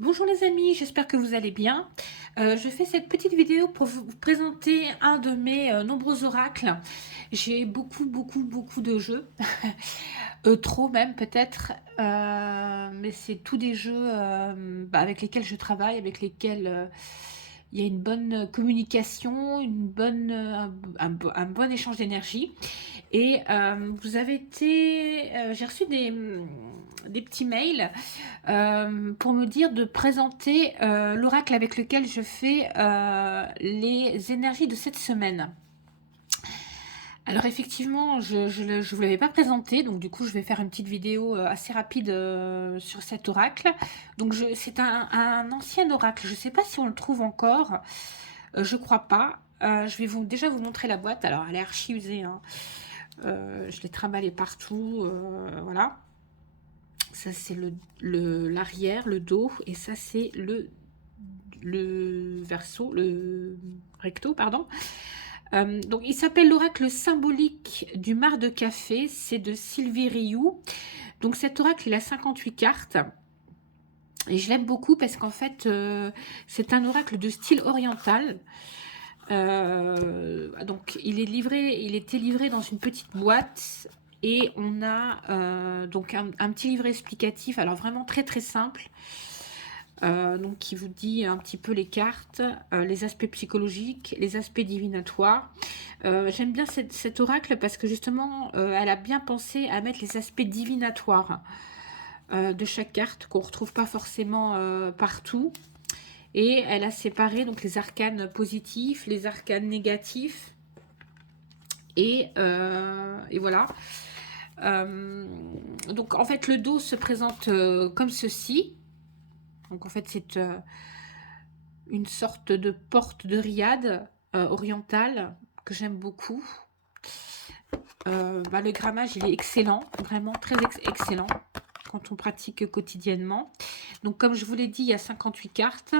Bonjour les amis, j'espère que vous allez bien. Je fais cette petite vidéo pour vous présenter un de mes nombreux oracles. J'ai beaucoup de jeux, trop même peut-être, mais c'est tous des jeux avec lesquels je travaille, avec lesquels il y a une bonne communication, un bon échange d'énergie. Et vous avez été, j'ai reçu des petits mails pour me dire de présenter l'oracle avec lequel je fais les énergies de cette semaine. Alors effectivement, je ne vous l'avais pas présenté, donc du coup je vais faire une petite vidéo assez rapide sur cet oracle. Donc c'est un ancien oracle, je ne sais pas si on le trouve encore, je crois pas. Je vais déjà vous montrer la boîte, alors elle est archi usée, hein. Je l'ai trimballée partout, voilà. Ça c'est l'arrière, le dos, et ça c'est le verso, le recto, pardon. Donc il s'appelle l'oracle symbolique du mar de café, c'est de Sylvie Rioux. Donc cet oracle il a 58 cartes. Et je l'aime beaucoup parce qu'en fait, c'est un oracle de style oriental. Donc il était livré dans une petite boîte et on a donc un petit livret explicatif, alors vraiment très simple, donc qui vous dit un petit peu les cartes, les aspects psychologiques, les aspects divinatoires. J'aime bien cet oracle parce que justement elle a bien pensé à mettre les aspects divinatoires de chaque carte qu'on ne retrouve pas forcément partout. Et elle a séparé donc les arcanes positifs, les arcanes négatifs. Et voilà. Donc en fait le dos se présente comme ceci. Donc en fait c'est une sorte de porte de riad orientale que j'aime beaucoup. Le grammage il est excellent, vraiment très excellent quand on pratique quotidiennement. Donc comme je vous l'ai dit, il y a 58 cartes.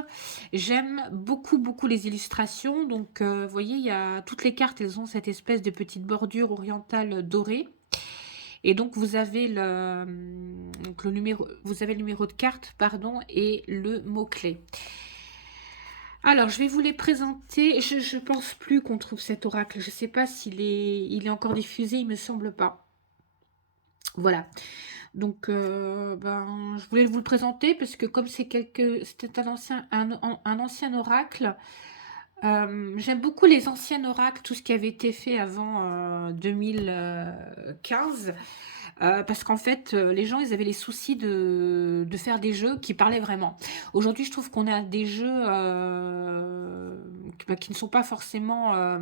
J'aime beaucoup les illustrations. Donc vous voyez, il y a toutes les cartes, elles ont cette espèce de petite bordure orientale dorée. Et donc vous avez le numéro de carte, pardon, et le mot-clé. Alors, je vais vous les présenter. Je pense plus qu'on trouve cet oracle. Je ne sais pas il est encore diffusé, il me semble pas. Voilà. Donc, je voulais vous le présenter parce que comme c'était un ancien oracle, j'aime beaucoup les anciens oracles, tout ce qui avait été fait avant 2015. Parce qu'en fait, les gens, ils avaient les soucis de faire des jeux qui parlaient vraiment. Aujourd'hui, je trouve qu'on a des jeux qui ne sont pas forcément...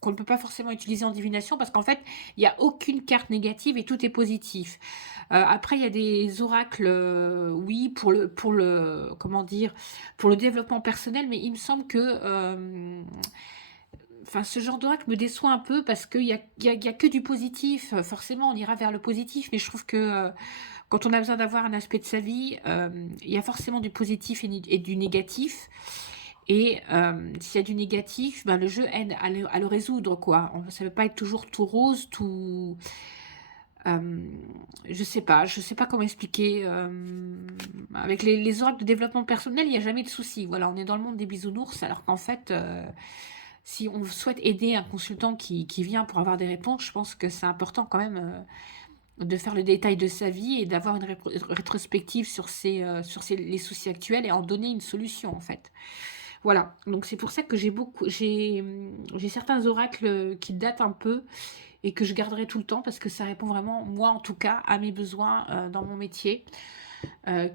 qu'on ne peut pas forcément utiliser en divination parce qu'en fait, il n'y a aucune carte négative et tout est positif. Après, il y a des oracles, oui, comment dire, pour le développement personnel, mais il me semble que ce genre d'oracle me déçoit un peu parce qu'il y a que du positif. Forcément, on ira vers le positif, mais je trouve que quand on a besoin d'avoir un aspect de sa vie, il y a forcément du positif et du négatif. Et s'il y a du négatif, le jeu aide à le résoudre, quoi. Ça ne veut pas être toujours tout rose, tout... je sais pas comment expliquer. Avec les oracles de développement personnel, il n'y a jamais de souci. Voilà, on est dans le monde des bisounours, alors qu'en fait, si on souhaite aider un consultant qui vient pour avoir des réponses, je pense que c'est important quand même de faire le détail de sa vie et d'avoir une rétrospective sur les soucis actuels et en donner une solution en fait. Voilà, donc c'est pour ça que j'ai certains oracles qui datent un peu et que je garderai tout le temps parce que ça répond vraiment, moi en tout cas, à mes besoins dans mon métier,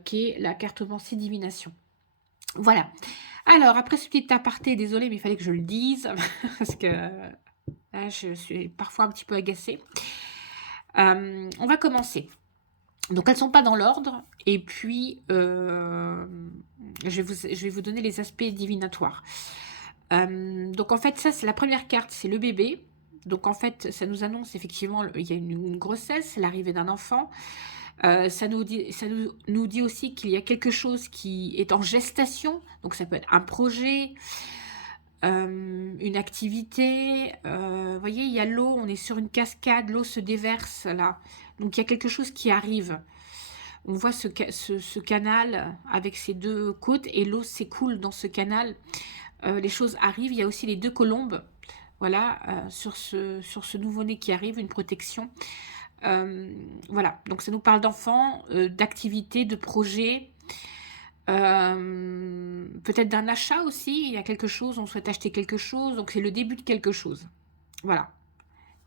qui est la cartomancie divination. Voilà. Alors, après ce petit aparté, désolé, mais il fallait que je le dise, parce que là, je suis parfois un petit peu agacée. On va commencer. Donc, elles ne sont pas dans l'ordre, et puis, je vais vous donner les aspects divinatoires. Donc, en fait, ça, c'est la première carte, c'est le bébé. Donc, en fait, ça nous annonce effectivement, il y a une grossesse, l'arrivée d'un enfant. Ça nous dit aussi qu'il y a quelque chose qui est en gestation, donc ça peut être un projet, une activité. Vous voyez, il y a l'eau, on est sur une cascade, l'eau se déverse là, donc il y a quelque chose qui arrive. On voit ce canal avec ses deux côtes et l'eau s'écoule dans ce canal. Les choses arrivent. Il y a aussi les deux colombes. Voilà, sur ce nouveau-né qui arrive, une protection. Voilà, donc ça nous parle d'enfants, d'activités, de projets. Peut-être d'un achat aussi. Il y a quelque chose, on souhaite acheter quelque chose. Donc c'est le début de quelque chose. Voilà,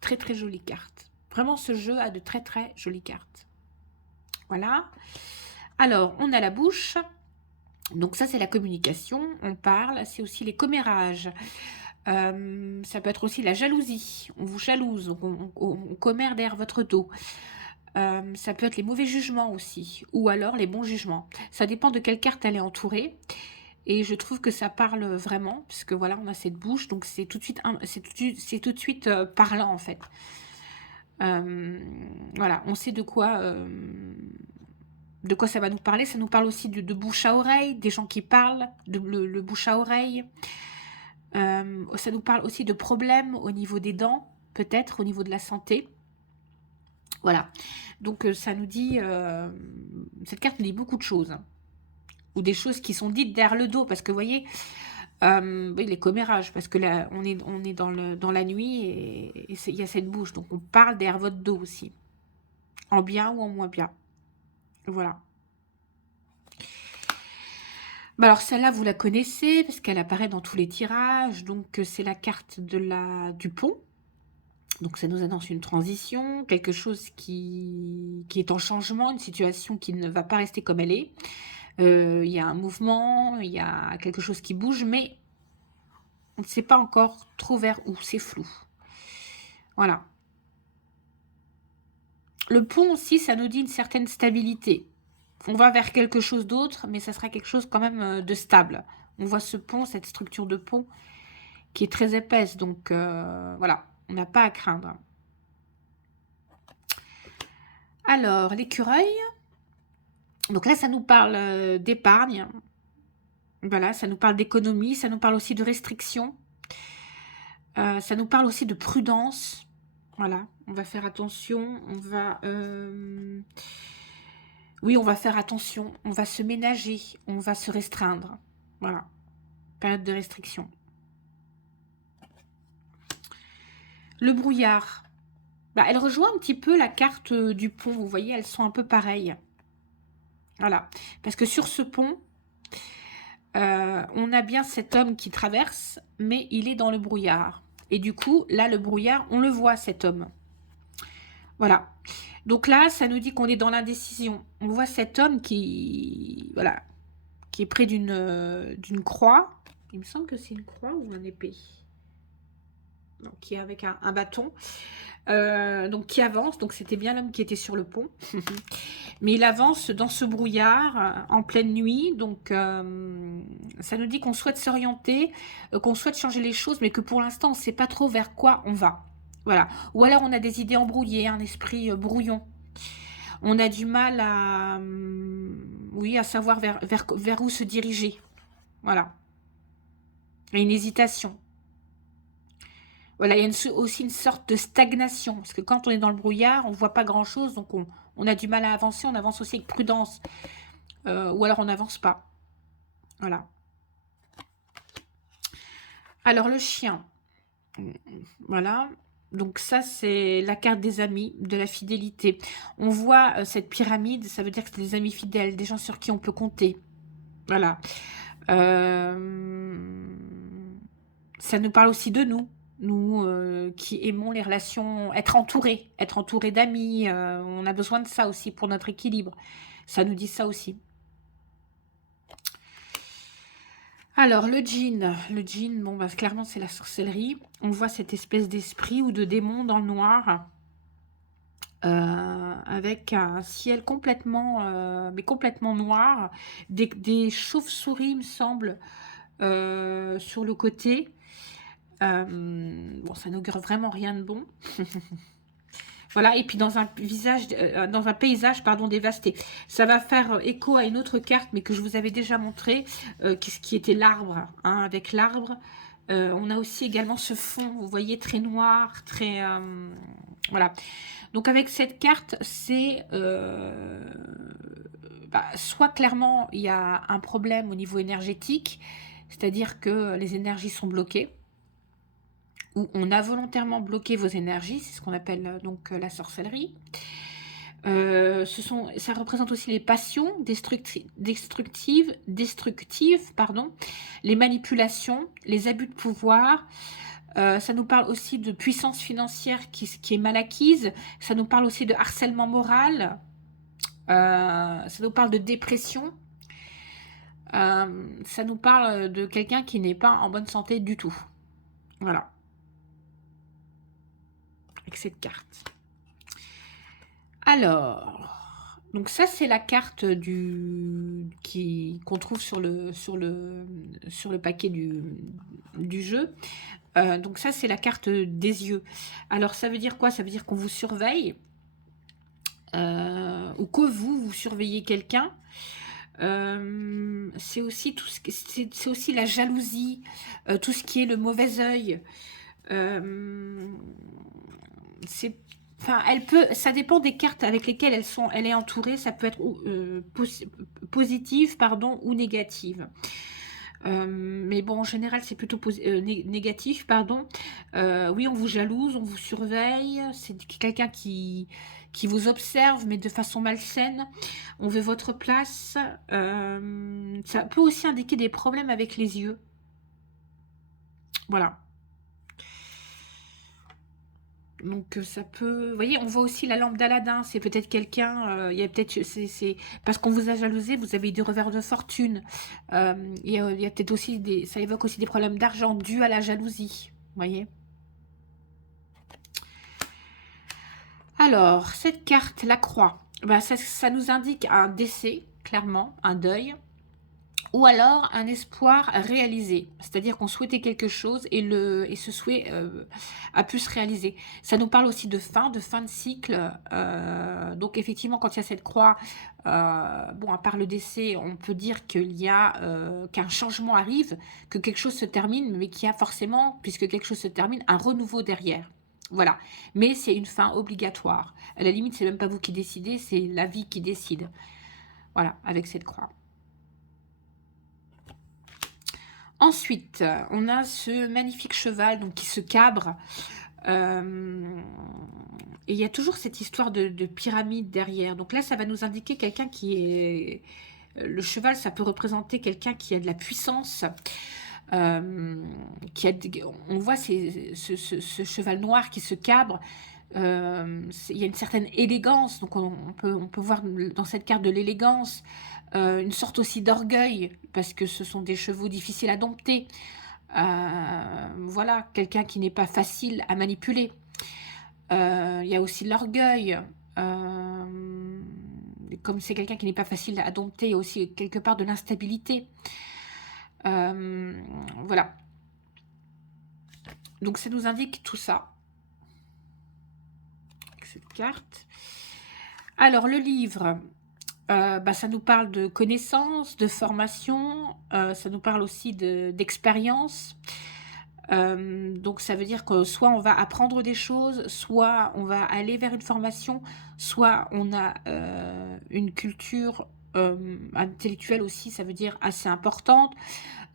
très très jolie carte. Vraiment, ce jeu a de très très jolies cartes. Voilà. Alors, on a la bouche. Donc ça, c'est la communication. On parle. C'est aussi les commérages. Ça peut être aussi la jalousie. On vous jalouse. On commère derrière votre dos. Ça peut être les mauvais jugements aussi. Ou alors les bons jugements. Ça dépend de quelle carte elle est entourée. Et je trouve que ça parle vraiment. Puisque voilà, on a cette bouche. Donc c'est tout de suite, tout de suite parlant en fait. Voilà, on sait de quoi ça va nous parler. Ça nous parle aussi de bouche à oreille, des gens qui parlent, le bouche à oreille. Ça nous parle aussi de problèmes au niveau des dents, peut-être au niveau de la santé. Voilà, donc ça nous dit, cette carte nous dit beaucoup de choses. Ou des choses qui sont dites derrière le dos, parce que vous voyez, oui, les commérages, parce que là, on est dans la nuit et il y a cette bouche, donc on parle derrière votre dos aussi, en bien ou en moins bien. Voilà. Bah alors celle-là, vous la connaissez, parce qu'elle apparaît dans tous les tirages, donc c'est la carte du pont. Donc ça nous annonce une transition, quelque chose qui est en changement, une situation qui ne va pas rester comme elle est. Il y a un mouvement, il y a quelque chose qui bouge, mais on ne sait pas encore trop vers où, c'est flou. Voilà. Le pont aussi, ça nous dit une certaine stabilité. On va vers quelque chose d'autre, mais ça sera quelque chose quand même de stable. On voit ce pont, cette structure de pont, qui est très épaisse, donc voilà, on n'a pas à craindre. Alors, l'écureuil. Donc là, ça nous parle d'épargne. Voilà, ça nous parle d'économie, ça nous parle aussi de restriction. Ça nous parle aussi de prudence. Voilà, on va faire attention, oui, on va faire attention, on va se ménager, on va se restreindre. Voilà, période de restriction. Le brouillard. Bah, elle rejoint un petit peu la carte du pont, vous voyez, elles sont un peu pareilles. Voilà, parce que sur ce pont, on a bien cet homme qui traverse, mais il est dans le brouillard. Et du coup, là, le brouillard, on le voit, cet homme. Voilà. Donc là, ça nous dit qu'on est dans l'indécision. On voit cet homme voilà, qui est près d'une croix. Il me semble que c'est une croix ou un épée. Donc, qui est avec un bâton. Donc, qui avance. Donc, c'était bien l'homme qui était sur le pont. Mais il avance dans ce brouillard en pleine nuit. Donc, ça nous dit qu'on souhaite s'orienter, qu'on souhaite changer les choses, mais que pour l'instant, on ne sait pas trop vers quoi on va. Voilà. Ou alors, on a des idées embrouillées, un esprit brouillon. On a du mal à, oui, à savoir vers où se diriger. Voilà. Il y a une hésitation. Voilà, il y a aussi une sorte de stagnation. Parce que quand on est dans le brouillard, on ne voit pas grand-chose. Donc, on a du mal à avancer. On avance aussi avec prudence. Ou alors, on n'avance pas. Voilà. Alors, le chien. Voilà. Donc, ça, c'est la carte des amis, de la fidélité. On voit cette pyramide. Ça veut dire que c'est des amis fidèles, des gens sur qui on peut compter. Voilà. Ça nous parle aussi de nous. Nous qui aimons les relations, être entourés d'amis, on a besoin de ça aussi pour notre équilibre. Ça nous dit ça aussi. Alors, le djinn, bon, bah, clairement, c'est la sorcellerie. On voit cette espèce d'esprit ou de démon dans le noir, avec un ciel complètement, mais complètement noir, des chauves-souris, il me semble, sur le côté. Bon, ça n'augure vraiment rien de bon. Voilà, et puis dans un paysage, pardon, dévasté. Ça va faire écho à une autre carte, mais que je vous avais déjà montré, qui était l'arbre. Hein, avec l'arbre, on a aussi également ce fond, vous voyez, très noir, très... voilà. Donc avec cette carte, c'est soit clairement il y a un problème au niveau énergétique, c'est-à-dire que les énergies sont bloquées, ou on a volontairement bloqué vos énergies, c'est ce qu'on appelle donc la sorcellerie. Ça représente aussi les passions destructives, pardon, les manipulations, les abus de pouvoir. Ça nous parle aussi de puissance financière qui est mal acquise. Ça nous parle aussi de harcèlement moral. Ça nous parle de dépression. Ça nous parle de quelqu'un qui n'est pas en bonne santé du tout. Voilà. Avec cette carte. Alors, donc ça c'est la carte qu'on trouve sur le paquet du jeu. Donc ça c'est la carte des yeux. Alors ça veut dire quoi? Ça veut dire qu'on vous surveille, ou que vous surveillez quelqu'un. C'est aussi c'est aussi la jalousie, tout ce qui est le mauvais œil. Enfin, ça dépend des cartes avec lesquelles elle est entourée. Ça peut être positive, pardon, ou négative. Mais bon, en général, c'est plutôt négatif, pardon. Oui, on vous jalouse, on vous surveille. C'est quelqu'un qui vous observe, mais de façon malsaine. On veut votre place. Ça peut aussi indiquer des problèmes avec les yeux. Voilà. Donc ça peut, vous voyez, on voit aussi la lampe d'Aladin. C'est peut-être quelqu'un, il y a peut-être, c'est parce qu'on vous a jalousé, vous avez eu des revers de fortune. Il y a peut-être aussi ça évoque aussi des problèmes d'argent dus à la jalousie. Vous voyez. Alors cette carte, la croix, ça nous indique un décès, clairement, un deuil. Ou alors un espoir réalisé, c'est-à-dire qu'on souhaitait quelque chose et ce souhait a pu se réaliser. Ça nous parle aussi de fin de cycle. Donc effectivement, quand il y a cette croix, bon, à part le décès, on peut dire qu'il y a qu'un changement arrive, que quelque chose se termine, mais qu'il y a forcément, puisque quelque chose se termine, un renouveau derrière. Voilà, mais c'est une fin obligatoire. À la limite, c'est même pas vous qui décidez, c'est la vie qui décide. Voilà, avec cette croix. Ensuite, on a ce magnifique cheval donc, qui se cabre. Et il y a toujours cette histoire de pyramide derrière. Donc là, ça va nous indiquer quelqu'un qui est... Le cheval, ça peut représenter quelqu'un qui a de la puissance. On voit ce cheval noir qui se cabre. Il y a une certaine élégance. Donc on peut voir dans cette carte de l'élégance. Une sorte aussi d'orgueil, parce que ce sont des chevaux difficiles à dompter. Voilà, quelqu'un qui n'est pas facile à manipuler. Il y a aussi l'orgueil. Comme c'est quelqu'un qui n'est pas facile à dompter, il y a aussi quelque part de l'instabilité. Voilà. Donc ça nous indique tout ça. Avec cette carte. Alors le livre... ça nous parle de connaissances, de formation, ça nous parle aussi d'expérience. Donc ça veut dire que soit on va apprendre des choses, soit on va aller vers une formation, soit on a une culture intellectuelle aussi, ça veut dire assez importante.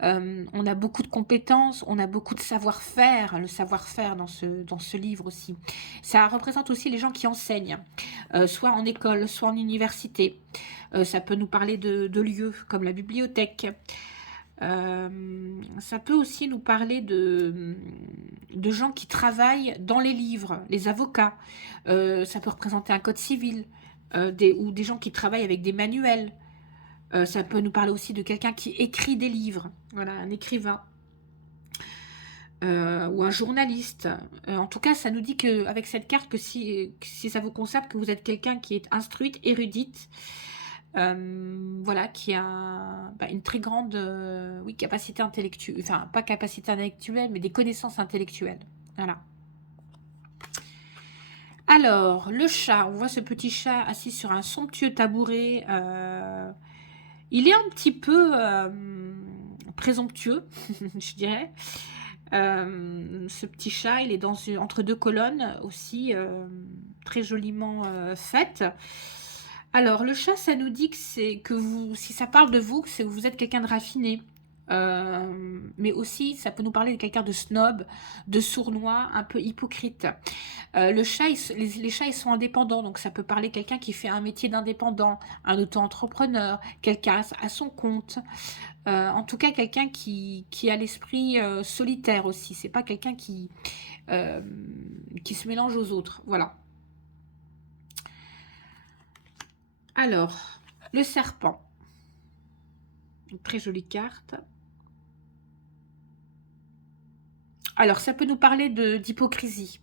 On a beaucoup de compétences, on a beaucoup de savoir-faire, le savoir-faire dans ce livre aussi. Ça représente aussi les gens qui enseignent, soit en école, soit en université. Ça peut nous parler de lieux comme la bibliothèque. Ça peut aussi nous parler de gens qui travaillent dans les livres, les avocats. Ça peut représenter un code civil, ou des gens qui travaillent avec des manuels. Ça peut nous parler aussi de quelqu'un qui écrit des livres, voilà, un écrivain, ou un journaliste. En tout cas, ça nous dit qu'avec cette carte, que si ça vous concerne, que vous êtes quelqu'un qui est instruite, érudite, voilà, qui a une très grande capacité intellectuelle, enfin pas capacité intellectuelle, mais des connaissances intellectuelles. Voilà. Alors, le chat, on voit ce petit chat assis sur un somptueux tabouret. Il est un petit peu présomptueux, je dirais. Ce petit chat, il est entre deux colonnes aussi, très joliment faites. Alors, le chat, ça nous dit que c'est que vous, si ça parle de vous, c'est que vous êtes quelqu'un de raffiné. Mais aussi, ça peut nous parler de quelqu'un de snob, de sournois, un peu hypocrite. Le chat, les chats, ils sont indépendants, donc ça peut parler de quelqu'un qui fait un métier d'indépendant, un auto-entrepreneur, quelqu'un à son compte. En tout cas, quelqu'un qui a l'esprit solitaire aussi. C'est pas quelqu'un euh, qui se mélange aux autres. Voilà. Alors, le serpent. Une très jolie carte. Alors, ça peut nous parler d'hypocrisie.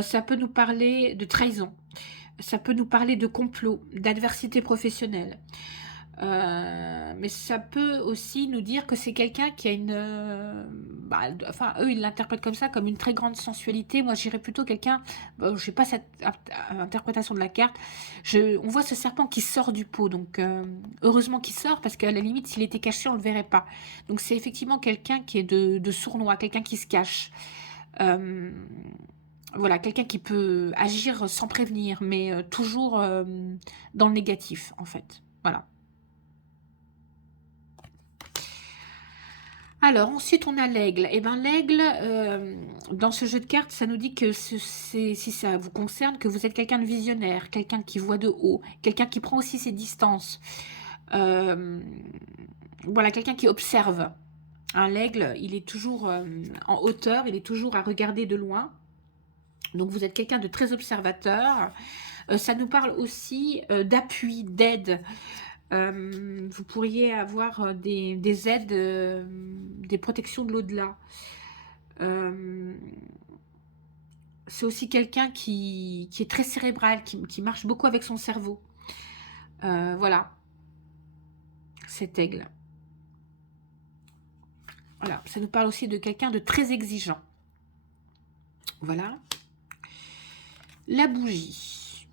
Ça peut nous parler de trahison. Ça peut nous parler de complot, d'adversité professionnelle. Mais ça peut aussi nous dire que c'est quelqu'un qui a une... enfin, eux, ils l'interprètent comme ça, comme une très grande sensualité. Moi, j'irais plutôt quelqu'un... Bon, je n'ai pas cette interprétation de la carte. On voit ce serpent qui sort du pot. Donc, heureusement qu'il sort, parce qu'à la limite, s'il était caché, on ne le verrait pas. Donc, c'est effectivement quelqu'un qui est de sournois, quelqu'un qui se cache. Euh, voilà, quelqu'un qui peut agir sans prévenir, mais toujours dans le négatif, en fait. Voilà. Alors, ensuite, on a l'aigle. Et bien, l'aigle, dans ce jeu de cartes, ça nous dit que si ça vous concerne, que vous êtes quelqu'un de visionnaire, quelqu'un qui voit de haut, quelqu'un qui prend aussi ses distances. Euh, voilà, quelqu'un qui observe. L'aigle, il est toujours en hauteur, il est toujours à regarder de loin. Donc, vous êtes quelqu'un de très observateur. Ça nous parle aussi d'appui, d'aide. Vous pourriez avoir des aides, des protections de l'au-delà. C'est aussi quelqu'un qui est très cérébral, qui marche beaucoup avec son cerveau. Voilà, cet aigle. Voilà, ça nous parle aussi de quelqu'un de très exigeant. Voilà. La bougie.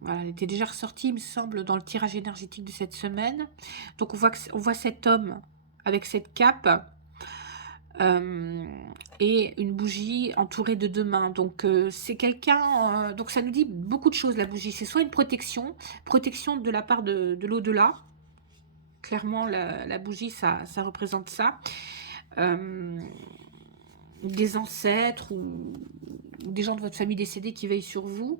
Voilà, elle était déjà ressortie, il me semble, dans le tirage énergétique de cette semaine. Donc on voit cet homme avec cette cape et une bougie entourée de deux mains. Donc c'est quelqu'un... donc ça nous dit beaucoup de choses, la bougie. C'est soit une protection de la part de l'au-delà. Clairement, la bougie, ça représente ça. Des ancêtres ou des gens de votre famille décédés qui veillent sur vous.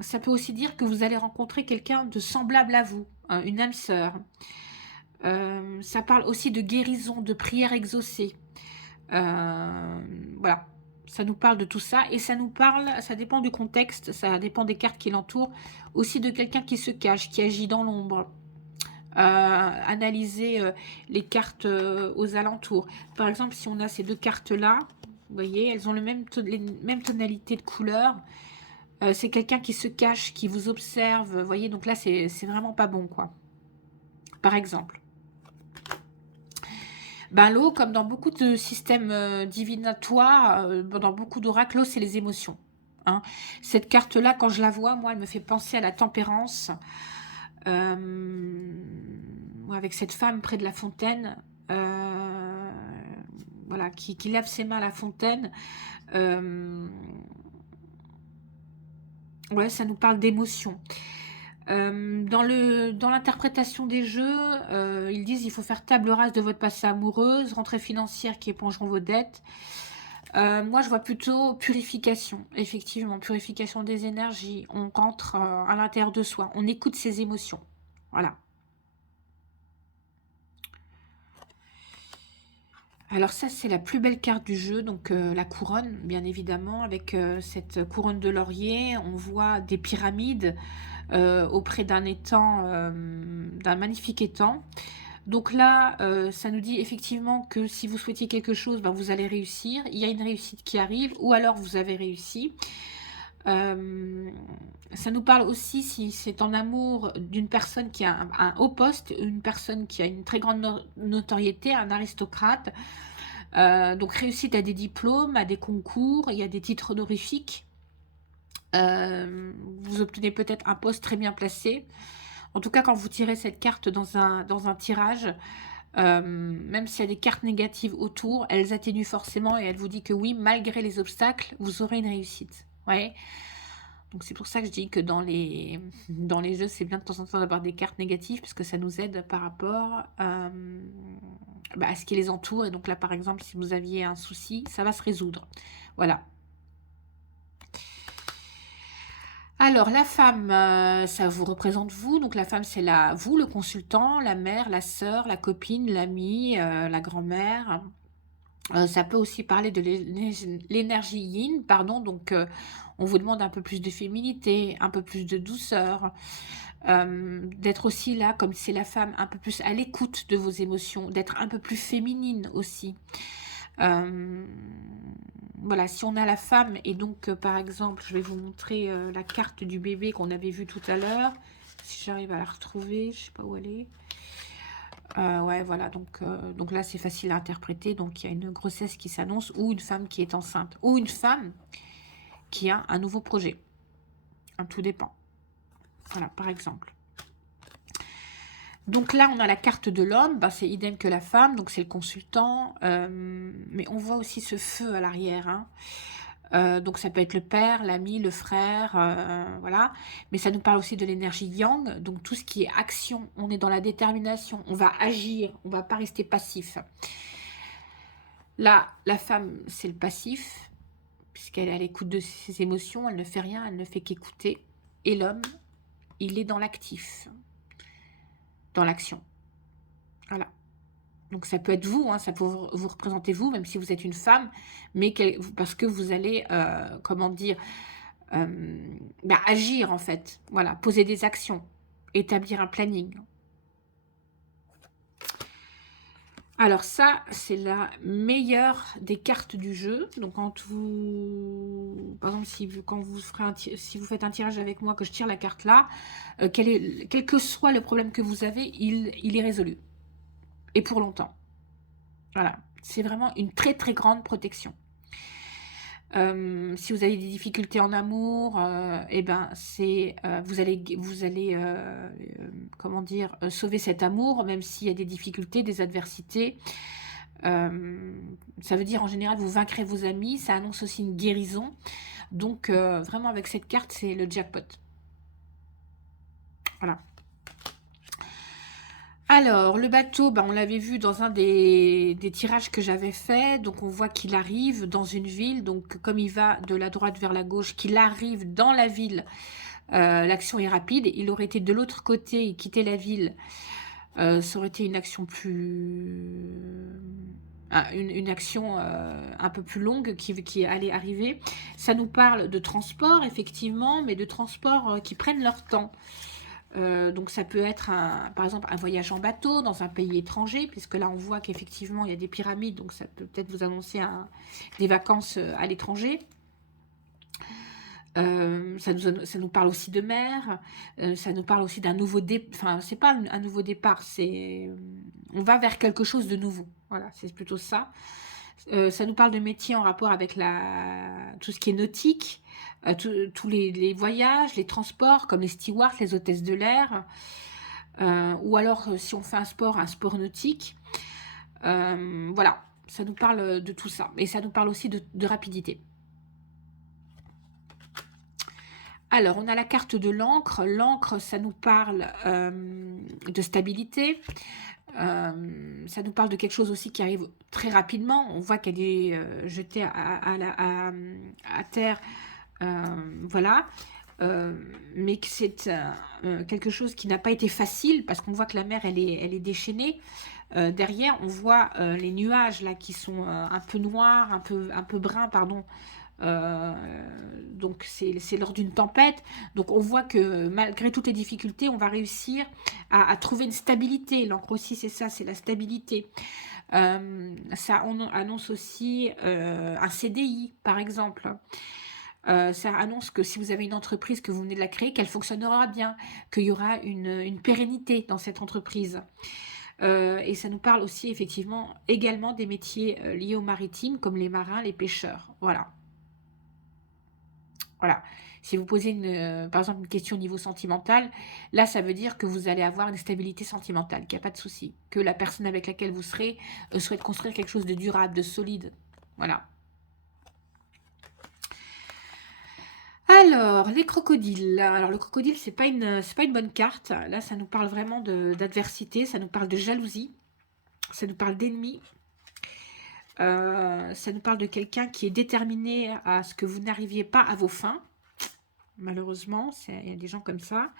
Ça peut aussi dire que vous allez rencontrer quelqu'un de semblable à vous, hein, une âme sœur. Ça parle aussi de guérison, de prière exaucée. Voilà, ça nous parle de tout ça. Et ça nous parle, ça dépend du contexte, ça dépend des cartes qui l'entourent, aussi de quelqu'un qui se cache, qui agit dans l'ombre. Analyser les cartes aux alentours. Par exemple, si on a ces deux cartes-là, vous voyez, elles ont les mêmes tonalités de couleurs. C'est quelqu'un qui se cache, qui vous observe. Vous voyez, donc là, c'est vraiment pas bon, quoi. Par exemple. Ben, l'eau, comme dans beaucoup de systèmes divinatoires, dans beaucoup d'oracles, l'eau, c'est les émotions. Hein. Cette carte-là, quand je la vois, moi, elle me fait penser à la tempérance. Avec cette femme près de la fontaine, voilà, qui lave ses mains à la fontaine. Ouais, ça nous parle d'émotion. Dans l'interprétation des jeux, ils disent il faut faire table rase de votre passé amoureuse, rentrée financière qui épongeront vos dettes. Moi, je vois plutôt purification, effectivement, purification des énergies. On rentre à l'intérieur de soi, on écoute ses émotions. Voilà. Alors ça, c'est la plus belle carte du jeu, donc la couronne, bien évidemment, avec cette couronne de laurier. On voit des pyramides auprès d'un étang, d'un magnifique étang. Donc là, ça nous dit effectivement que si vous souhaitiez quelque chose, ben, vous allez réussir. Il y a une réussite qui arrive, ou alors vous avez réussi. Ça nous parle aussi, si c'est en amour, d'une personne qui a un haut poste, une personne qui a une très grande notoriété, un aristocrate. Donc réussite à des diplômes, à des concours, il y a des titres honorifiques. Vous obtenez peut-être un poste très bien placé. En tout cas, quand vous tirez cette carte dans un tirage, même s'il y a des cartes négatives autour, elles atténuent forcément et elle vous dit que oui, malgré les obstacles, vous aurez une réussite. Ouais. Donc c'est pour ça que je dis que dans les jeux, c'est bien de temps en temps d'avoir des cartes négatives, parce que ça nous aide par rapport bah, à ce qui les entoure. Et donc là, par exemple, si vous aviez un souci, ça va se résoudre. Voilà. Alors, la femme, ça vous représente vous. Donc, la femme, c'est vous, le consultant, la mère, la sœur, la copine, l'amie, la grand-mère. Ça peut aussi parler de l'énergie yin, pardon. Donc, on vous demande un peu plus de féminité, un peu plus de douceur. D'être aussi là, comme c'est la femme, un peu plus à l'écoute de vos émotions, d'être un peu plus féminine aussi. Voilà, si on a la femme, et donc par exemple, je vais vous montrer la carte du bébé qu'on avait vue tout à l'heure, si j'arrive à la retrouver, je sais pas où elle est. Ouais, voilà, donc là c'est facile à interpréter. Donc il y a une grossesse qui s'annonce, ou une femme qui est enceinte, ou une femme qui a un nouveau projet. Tout dépend. Voilà, par exemple. Donc là, on a la carte de l'homme, bah, c'est idem que la femme, donc c'est le consultant, mais on voit aussi ce feu à l'arrière, hein. Donc ça peut être le père, l'ami, le frère, voilà. Mais ça nous parle aussi de l'énergie yang, donc tout ce qui est action, on est dans la détermination, on va agir, on va pas rester passif. Là, la femme, c'est le passif, puisqu'elle est à l'écoute de ses émotions, elle ne fait rien, elle ne fait qu'écouter. Et l'homme, il est dans l'actif, dans l'action. Voilà. Donc ça peut être vous, hein, ça peut vous représenter vous, même si vous êtes une femme, mais parce que vous allez, comment dire, bah, agir en fait. Voilà, poser des actions, établir un planning. Alors ça, c'est la meilleure des cartes du jeu. Donc quand vous, par exemple, si vous faites un tirage avec moi, que je tire la carte là, quel que soit le problème que vous avez, il est résolu. Et pour longtemps. Voilà, c'est vraiment une très très grande protection. Si vous avez des difficultés en amour, eh ben vous allez comment dire, sauver cet amour, même s'il y a des difficultés, des adversités. Ça veut dire en général vous vaincrez vos amis. Ça annonce aussi une guérison. Donc vraiment avec cette carte, c'est le jackpot. Voilà. Alors, le bateau, on l'avait vu dans un des tirages que j'avais fait. Donc, on voit qu'il arrive dans une ville. Donc, comme il va de la droite vers la gauche, qu'il arrive dans la ville, l'action est rapide. Il aurait été de l'autre côté et quitté la ville. Ça aurait été une action une action un peu plus longue qui allait arriver. Ça nous parle de transport, effectivement, mais de transport qui prennent leur temps. Donc ça peut être par exemple un voyage en bateau dans un pays étranger, puisque là on voit qu'effectivement il y a des pyramides, donc ça peut peut-être vous annoncer des vacances à l'étranger. Ça nous parle aussi de mer, ça nous parle aussi d'un nouveau départ, enfin c'est pas un nouveau départ, on va vers quelque chose de nouveau, voilà, c'est plutôt ça. Ça nous parle de métiers en rapport avec tout ce qui est nautique, tous les voyages, les transports, comme les stewards, les hôtesses de l'air, ou alors si on fait un sport nautique. Voilà, ça nous parle de tout ça. Et ça nous parle aussi de rapidité. Alors, on a la carte de l'encre. L'encre, ça nous parle de stabilité. Ça nous parle de quelque chose aussi qui arrive très rapidement. On voit qu'elle est jetée à terre, voilà. Mais que c'est quelque chose qui n'a pas été facile, parce qu'on voit que la mer, elle est déchaînée. Derrière, on voit les nuages là qui sont un peu noirs, un peu bruns, pardon. Donc c'est lors d'une tempête. Donc on voit que malgré toutes les difficultés, on va réussir à trouver une stabilité. L'encre aussi, c'est ça, c'est la stabilité. Ça annonce aussi un CDI, par exemple. Ça annonce que si vous avez une entreprise, que vous venez de la créer, qu'elle fonctionnera bien, qu'il y aura une pérennité dans cette entreprise. Et ça nous parle aussi effectivement également des métiers liés au maritime, comme les marins, les pêcheurs. Voilà. Voilà. Si vous posez par exemple une question au niveau sentimental, là ça veut dire que vous allez avoir une stabilité sentimentale, qu'il n'y a pas de souci, que la personne avec laquelle vous serez souhaite construire quelque chose de durable, de solide. Voilà. Alors, les crocodiles. Alors, le crocodile, c'est pas une bonne carte. Là, ça nous parle vraiment d'adversité, ça nous parle de jalousie, ça nous parle d'ennemis. Ça nous parle de quelqu'un qui est déterminé à ce que vous n'arriviez pas à vos fins. Malheureusement, il y a des gens comme ça.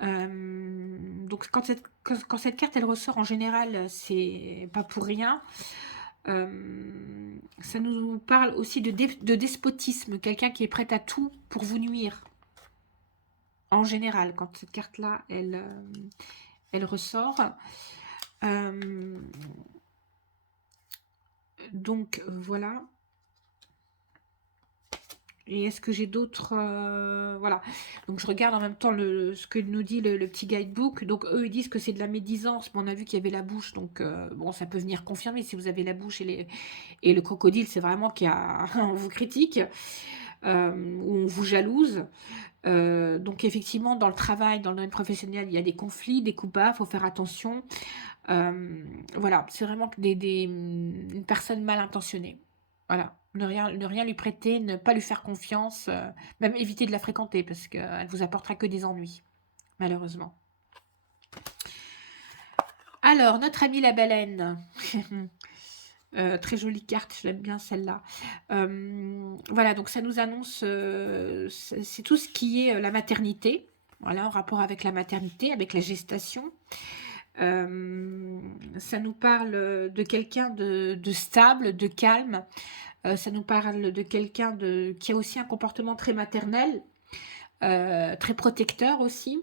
Donc, quand cette carte, elle ressort, en général, c'est pas pour rien. Ça nous parle aussi de despotisme, quelqu'un qui est prêt à tout pour vous nuire. En général, quand cette carte-là, elle ressort. Donc, voilà. Et est-ce que j'ai d'autres... voilà. Donc, je regarde en même temps ce que nous dit le petit guidebook. Donc, eux, ils disent que c'est de la médisance. Mais on a vu qu'il y avait la bouche. Donc, bon, ça peut venir confirmer si vous avez la bouche et le crocodile. C'est vraiment on vous critique. Ou on vous jalouse. Donc, effectivement, dans le travail, dans le domaine professionnel, il y a des conflits, des coups bas. Il faut faire attention. Voilà. C'est vraiment une personne mal intentionnée. Voilà, ne rien lui prêter, ne pas lui faire confiance, même éviter de la fréquenter parce qu'elle vous apportera que des ennuis, malheureusement. Alors, notre amie la baleine. Très jolie carte, je l'aime bien celle-là. Voilà, donc ça nous annonce, c'est tout ce qui est la maternité, voilà, en rapport avec la maternité, avec la gestation. Ça nous parle de quelqu'un de stable, de calme. Ça nous parle de quelqu'un qui a aussi un comportement très maternel, très protecteur aussi.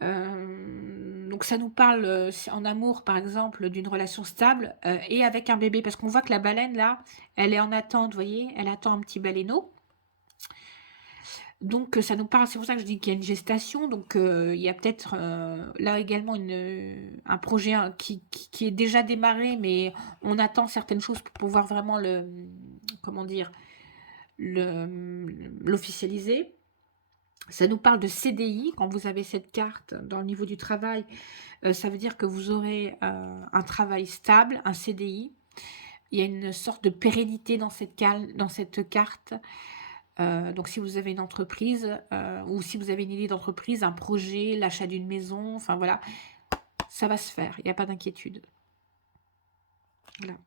Donc ça nous parle en amour, par exemple, d'une relation stable et avec un bébé. Parce qu'on voit que la baleine, là, elle est en attente, vous voyez, elle attend un petit baleineau. Donc ça nous parle, c'est pour ça que je dis qu'il y a une gestation. Donc il y a peut-être là également un projet qui est déjà démarré, mais on attend certaines choses pour pouvoir vraiment comment dire, l'officialiser. Ça nous parle de CDI. Quand vous avez cette carte dans le niveau du travail, ça veut dire que vous aurez un travail stable, un CDI. Il y a une sorte de pérennité dans cette carte. Donc si vous avez une entreprise ou si vous avez une idée d'entreprise, un projet, l'achat d'une maison, enfin voilà, ça va se faire, il n'y a pas d'inquiétude. Voilà.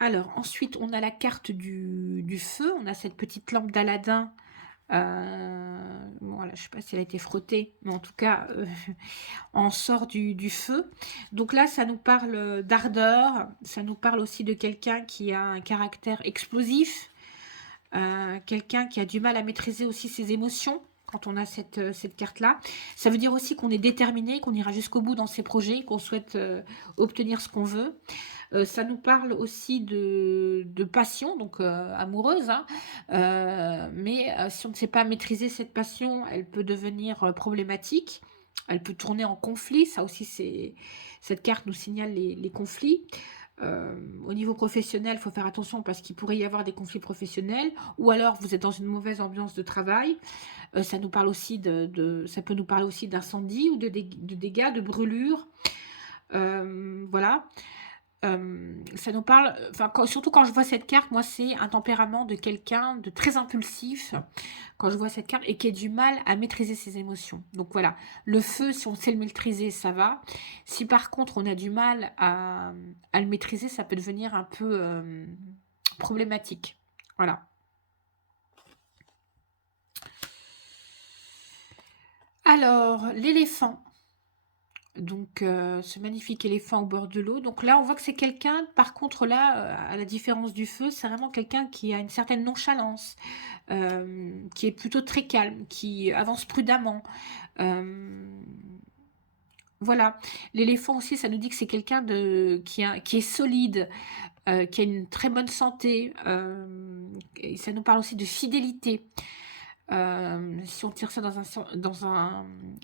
Alors ensuite on a la carte du feu, on a cette petite lampe d'Aladin. Bon, voilà, je ne sais pas si elle a été frottée, mais en tout cas on sort du feu. Donc là ça nous parle d'ardeur, ça nous parle aussi de quelqu'un qui a un caractère explosif. Quelqu'un qui a du mal à maîtriser aussi ses émotions quand on a cette carte-là. Ça veut dire aussi qu'on est déterminé, qu'on ira jusqu'au bout dans ses projets, qu'on souhaite obtenir ce qu'on veut. Ça nous parle aussi de passion, donc amoureuse, hein. Mais si on ne sait pas maîtriser cette passion, elle peut devenir problématique. Elle peut tourner en conflit. Ça aussi, cette carte nous signale les conflits. Au niveau professionnel, il faut faire attention parce qu'il pourrait y avoir des conflits professionnels, ou alors vous êtes dans une mauvaise ambiance de travail. Ça nous parle aussi ça peut nous parler aussi d'incendie ou de dégâts, de brûlures. Voilà. Ça nous parle, surtout quand je vois cette carte, moi c'est un tempérament de quelqu'un de très impulsif quand je vois cette carte et qui a du mal à maîtriser ses émotions. Donc voilà, le feu, si on sait le maîtriser, ça va. Si par contre on a du mal à le maîtriser, ça peut devenir un peu problématique. Voilà. Alors, l'éléphant. Donc, ce magnifique éléphant au bord de l'eau. Donc là, on voit que c'est quelqu'un, par contre là, à la différence du feu, c'est vraiment quelqu'un qui a une certaine nonchalance, qui est plutôt très calme, qui avance prudemment. Voilà. L'éléphant aussi, ça nous dit que c'est quelqu'un qui est solide, qui a une très bonne santé. Et ça nous parle aussi de fidélité. Si on tire ça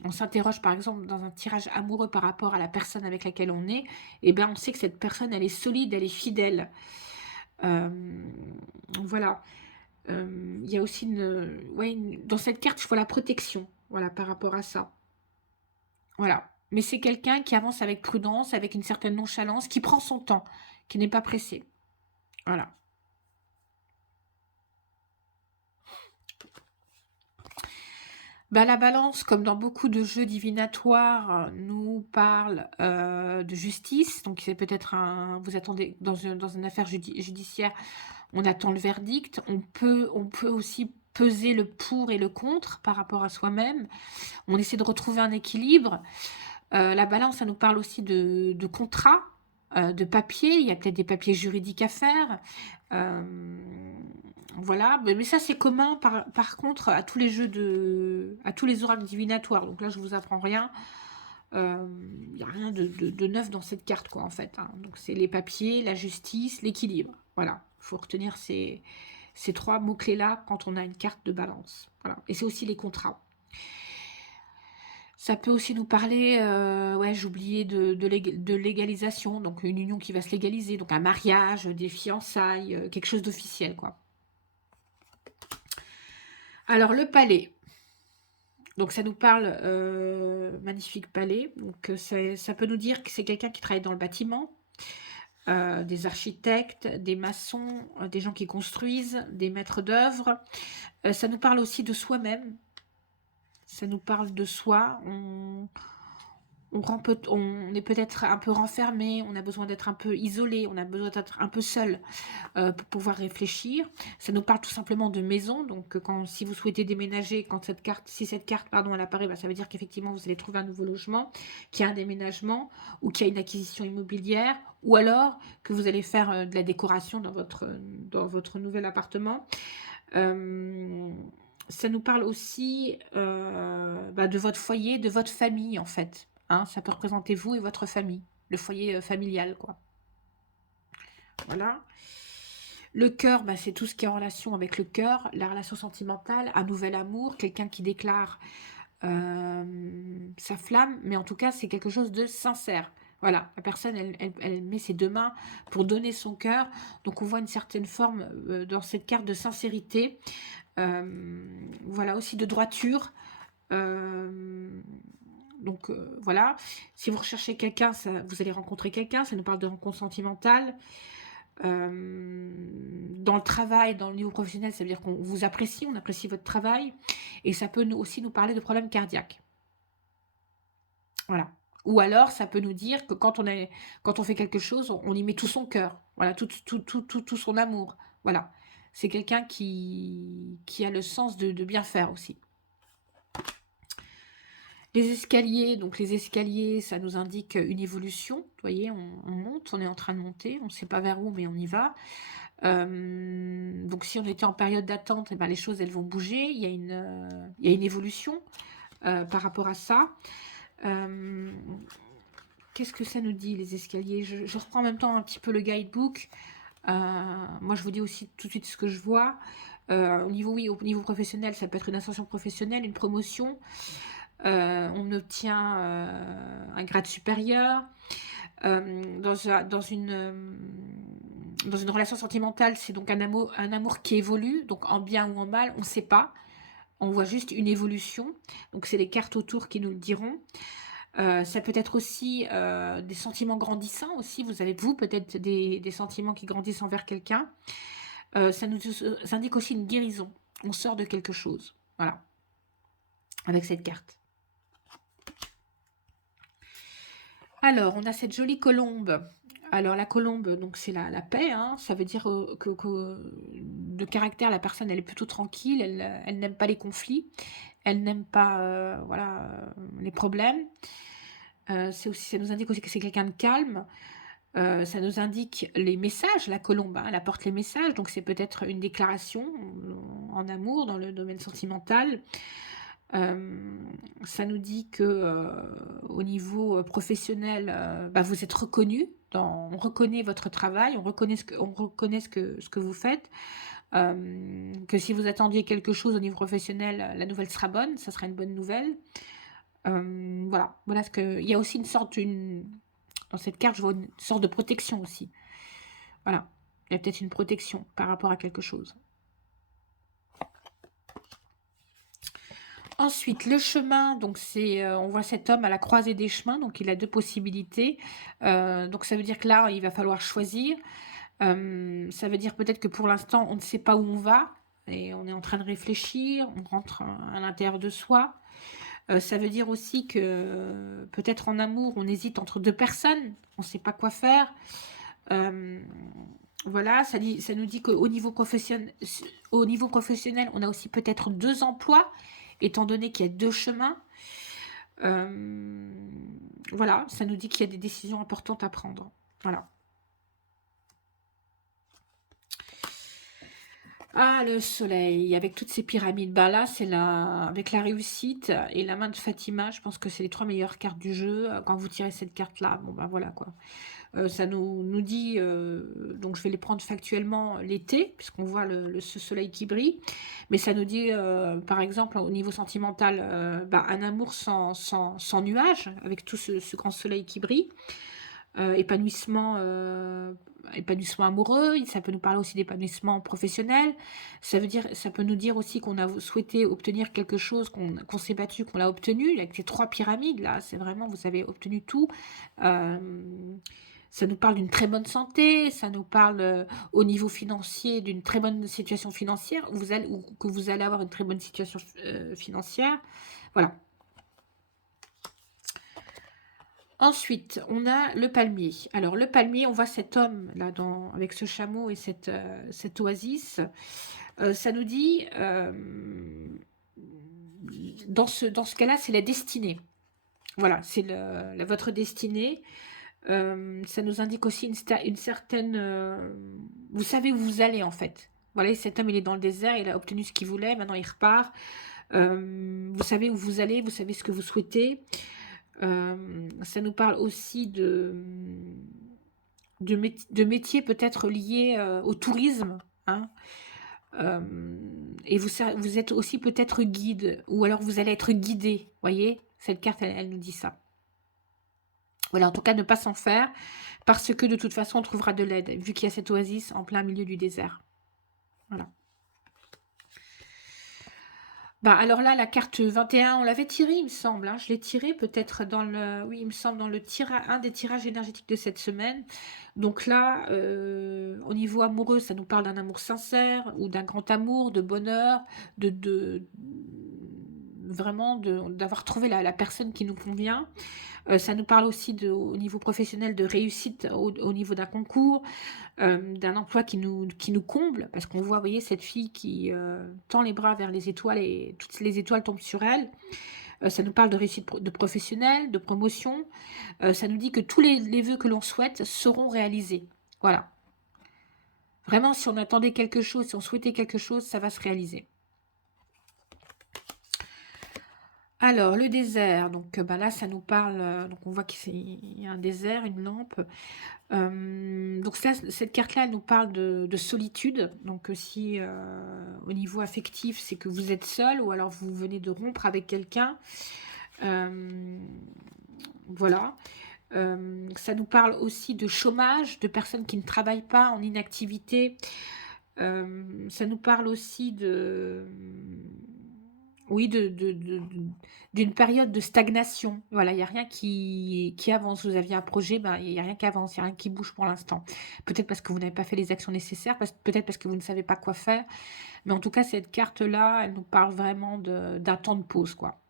on s'interroge par exemple dans un tirage amoureux par rapport à la personne avec laquelle on est, et bien on sait que cette personne elle est solide, elle est fidèle. Voilà. Il y a aussi dans cette carte je vois la protection, voilà, par rapport à ça. Voilà. Mais c'est quelqu'un qui avance avec prudence, avec une certaine nonchalance, qui prend son temps, qui n'est pas pressé. Voilà. Bah, la balance, comme dans beaucoup de jeux divinatoires, nous parle de justice. Donc, c'est peut-être un. Vous attendez dans une affaire judiciaire, on attend le verdict. On peut aussi peser le pour et le contre par rapport à soi-même. On essaie de retrouver un équilibre. La balance, ça nous parle aussi de contrat, de papier. Il y a peut-être des papiers juridiques à faire. Voilà, mais ça c'est commun par contre à tous les à tous les oracles divinatoires. Donc là, je vous apprends rien. Il n'y a rien de neuf dans cette carte, quoi, en fait, hein. Donc c'est les papiers, la justice, l'équilibre. Voilà, il faut retenir ces trois mots-clés-là quand on a une carte de balance. Voilà. Et c'est aussi les contrats. Ça peut aussi nous parler, ouais, j'oubliais de légalisation, donc une union qui va se légaliser, donc un mariage, des fiançailles, quelque chose d'officiel, quoi. Alors, le palais. Donc, ça nous parle, magnifique palais. Donc, ça peut nous dire que c'est quelqu'un qui travaille dans le bâtiment, des architectes, des maçons, des gens qui construisent, des maîtres d'œuvre. Ça nous parle aussi de soi-même. Ça nous parle de soi. On est peut-être un peu renfermé, on a besoin d'être un peu isolé, on a besoin d'être un peu seul pour pouvoir réfléchir. Ça nous parle tout simplement de maison, donc si vous souhaitez déménager, si cette carte pardon, elle apparaît, bah, ça veut dire qu'effectivement vous allez trouver un nouveau logement, qu'il y a un déménagement ou qu'il y a une acquisition immobilière, ou alors que vous allez faire de la décoration dans votre nouvel appartement. Ça nous parle aussi bah, de votre foyer, de votre famille en fait. Hein, ça peut représenter vous et votre famille, le foyer familial, quoi. Voilà. Le cœur, bah, c'est tout ce qui est en relation avec le cœur, la relation sentimentale, un nouvel amour, quelqu'un qui déclare sa flamme, mais en tout cas, c'est quelque chose de sincère. Voilà, la personne, elle met ses deux mains pour donner son cœur. Donc, on voit une certaine forme dans cette carte de sincérité. Voilà, aussi de droiture. Donc voilà, si vous recherchez quelqu'un, vous allez rencontrer quelqu'un, ça nous parle de rencontre sentimentale. Dans le travail, dans le niveau professionnel, ça veut dire qu'on vous apprécie, on apprécie votre travail, et ça peut aussi nous parler de problèmes cardiaques. Voilà. Ou alors, ça peut nous dire que quand on fait quelque chose, on y met tout son cœur, voilà, tout son amour. Voilà. C'est quelqu'un qui a le sens de bien faire aussi. Les escaliers, donc les escaliers, ça nous indique une évolution. Vous voyez, on monte, on est en train de monter, on ne sait pas vers où, mais on y va. Donc si on était en période d'attente, eh ben, les choses, elles vont bouger. Il y a une évolution par rapport à ça. Qu'est-ce que ça nous dit, les escaliers? Je reprends en même temps un petit peu le guidebook. Moi, je vous dis aussi tout de suite ce que je vois. Au niveau professionnel, ça peut être une ascension professionnelle, une promotion. On obtient un grade supérieur. Dans une relation sentimentale, c'est donc un amour qui évolue, donc en bien ou en mal, on ne sait pas. On voit juste une évolution. Donc c'est les cartes autour qui nous le diront. Ça peut être aussi des sentiments grandissants aussi. Vous avez peut-être des sentiments qui grandissent envers quelqu'un. Ça nous indique aussi une guérison. On sort de quelque chose. Voilà. Avec cette carte. Alors, on a cette jolie colombe. Alors, la colombe, donc c'est la paix, hein. Ça veut dire que de caractère, la personne, elle est plutôt tranquille, elle n'aime pas les conflits, elle n'aime pas voilà, les problèmes. Ça nous indique aussi que c'est quelqu'un de calme. Ça nous indique les messages, la colombe, hein, elle apporte les messages, donc c'est peut-être une déclaration en amour dans le domaine sentimental. Ça nous dit que au niveau professionnel, bah, vous êtes reconnu, on reconnaît votre travail, on reconnaît ce que vous faites, que si vous attendiez quelque chose au niveau professionnel, la nouvelle sera bonne, ça sera une bonne nouvelle. Voilà ce que. Il y a aussi dans cette carte, je vois une sorte de protection aussi. Voilà, il y a peut-être une protection par rapport à quelque chose. Ensuite, le chemin, donc on voit cet homme à la croisée des chemins, donc il a deux possibilités. Donc ça veut dire que là, il va falloir choisir. Ça veut dire peut-être que pour l'instant, on ne sait pas où on va. et on est en train de réfléchir, on rentre à l'intérieur de soi. Ça veut dire aussi que peut-être en amour, on hésite entre deux personnes, on ne sait pas quoi faire. Euh, voilà, ça nous dit au niveau professionnel, on a aussi peut-être deux emplois, étant donné qu'il y a deux chemins. Euh, voilà, ça nous dit qu'il y a des décisions importantes à prendre. Voilà. Ah, le soleil, avec toutes ces pyramides. Ben là, c'est avec la réussite et la main de Fatima, je pense que c'est les trois meilleures cartes du jeu. Quand vous tirez cette carte-là, bon ben voilà quoi. Ça nous dit, donc je vais les prendre factuellement l'été, puisqu'on voit ce soleil qui brille, mais ça nous dit, par exemple, au niveau sentimental, un amour sans nuages, avec tout ce grand soleil qui brille, épanouissement, épanouissement amoureux, ça peut nous parler aussi d'épanouissement professionnel, ça peut nous dire aussi qu'on a souhaité obtenir quelque chose, qu'on s'est battu, qu'on l'a obtenu, avec ces trois pyramides, là, c'est vraiment, vous avez obtenu tout. Euh, Ça nous parle d'une très bonne santé, ça nous parle au niveau financier d'une très bonne situation financière, ou que vous allez avoir une très bonne situation financière. Voilà. Ensuite, on a le palmier. Alors, le palmier, on voit cet homme là avec ce chameau et cette oasis. Ça nous dit, dans ce cas-là, c'est la destinée. Voilà, c'est votre destinée. Ça nous indique aussi une certaine... vous savez où vous allez, en fait. Voilà, cet homme, il est dans le désert, il a obtenu ce qu'il voulait, maintenant il repart. Vous savez où vous allez, vous savez ce que vous souhaitez. Ça nous parle aussi de métiers peut-être liés au tourisme. Hein. Et vous êtes aussi peut-être guide, ou alors vous allez être guidé. Voyez, cette carte, elle nous dit ça. Voilà, en tout cas, ne pas s'en faire, parce que de toute façon, on trouvera de l'aide, vu qu'il y a cette oasis en plein milieu du désert. Voilà. Bah, alors là, la carte 21, on l'avait tirée, il me semble. Hein. Je l'ai tirée peut-être dans le... Oui, il me semble, dans un des tirages énergétiques de cette semaine. Donc là, au niveau amoureux, ça nous parle d'un amour sincère, ou d'un grand amour, de bonheur, vraiment d'avoir trouvé la personne qui nous convient. Ça nous parle aussi au niveau professionnel de réussite au niveau d'un concours, d'un emploi qui nous comble, parce qu'on voit, vous voyez, cette fille qui tend les bras vers les étoiles et toutes les étoiles tombent sur elle. Ça nous parle de réussite de professionnelle, de promotion. Ça nous dit que tous les vœux que l'on souhaite seront réalisés. Voilà. Vraiment, si on attendait quelque chose, si on souhaitait quelque chose, ça va se réaliser. Alors, le désert, donc là, ça nous parle, donc on voit qu'il y a un désert, une lampe. Donc cette carte-là, elle nous parle de solitude. Donc si au niveau affectif, c'est que vous êtes seul, ou alors vous venez de rompre avec quelqu'un. Voilà. Ça nous parle aussi de chômage, de personnes qui ne travaillent pas, en inactivité. Ça nous parle aussi oui, d'une période de stagnation. Voilà, il n'y a rien qui avance. Vous aviez un projet, ben, il n'y a rien qui avance, il n'y a rien qui bouge pour l'instant. Peut-être parce que vous n'avez pas fait les actions nécessaires, peut-être parce que vous ne savez pas quoi faire. Mais en tout cas, cette carte-là, elle nous parle vraiment d'un temps de pause, quoi.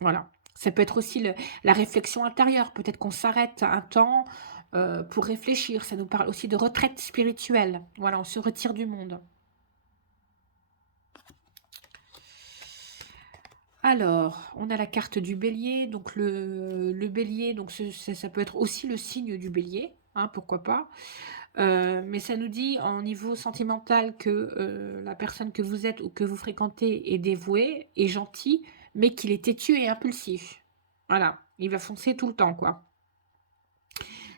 Voilà. Ça peut être aussi la réflexion intérieure. Peut-être qu'on s'arrête un temps pour réfléchir. Ça nous parle aussi de retraite spirituelle. Voilà, on se retire du monde. Alors, on a la carte du bélier. Donc, le bélier, donc ça peut être aussi le signe du bélier. Hein, pourquoi pas. Mais ça nous dit, en niveau sentimental, que la personne que vous êtes ou que vous fréquentez est dévouée, est gentille, mais qu'il est têtu et impulsif. Voilà, il va foncer tout le temps, quoi.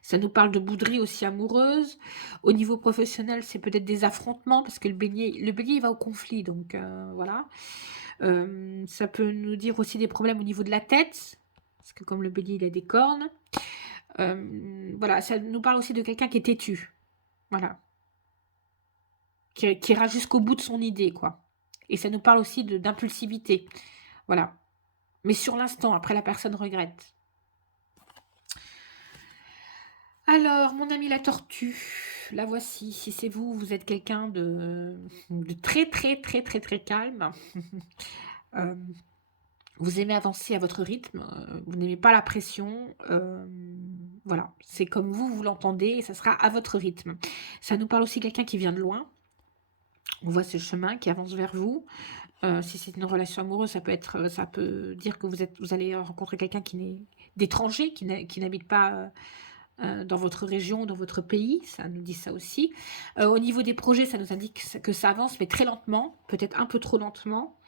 Ça nous parle de bouderie aussi amoureuse. Au niveau professionnel, c'est peut-être des affrontements, parce que le bélier il va au conflit, donc voilà. Ça peut nous dire aussi des problèmes au niveau de la tête, parce que comme le bélier, il a des cornes. Voilà, ça nous parle aussi de quelqu'un qui est têtu. Voilà. Qui ira jusqu'au bout de son idée, quoi. Et ça nous parle aussi d'impulsivité. Voilà. Mais sur l'instant, après, la personne regrette. Alors, mon ami la tortue. la voici. Si c'est vous, vous êtes quelqu'un de très, très, très, très, très calme. Euh, Vous aimez avancer à votre rythme, vous n'aimez pas la pression, voilà, c'est comme vous l'entendez et ça sera à votre rythme. Ça nous parle aussi de quelqu'un qui vient de loin, on voit ce chemin qui avance vers vous. Si c'est une relation amoureuse, ça peut dire que vous allez rencontrer quelqu'un qui n'est d'étranger, qui n'habite pas dans votre région, dans votre pays, ça nous dit ça aussi. Au niveau des projets, ça nous indique que ça avance, mais très lentement, peut-être un peu trop lentement.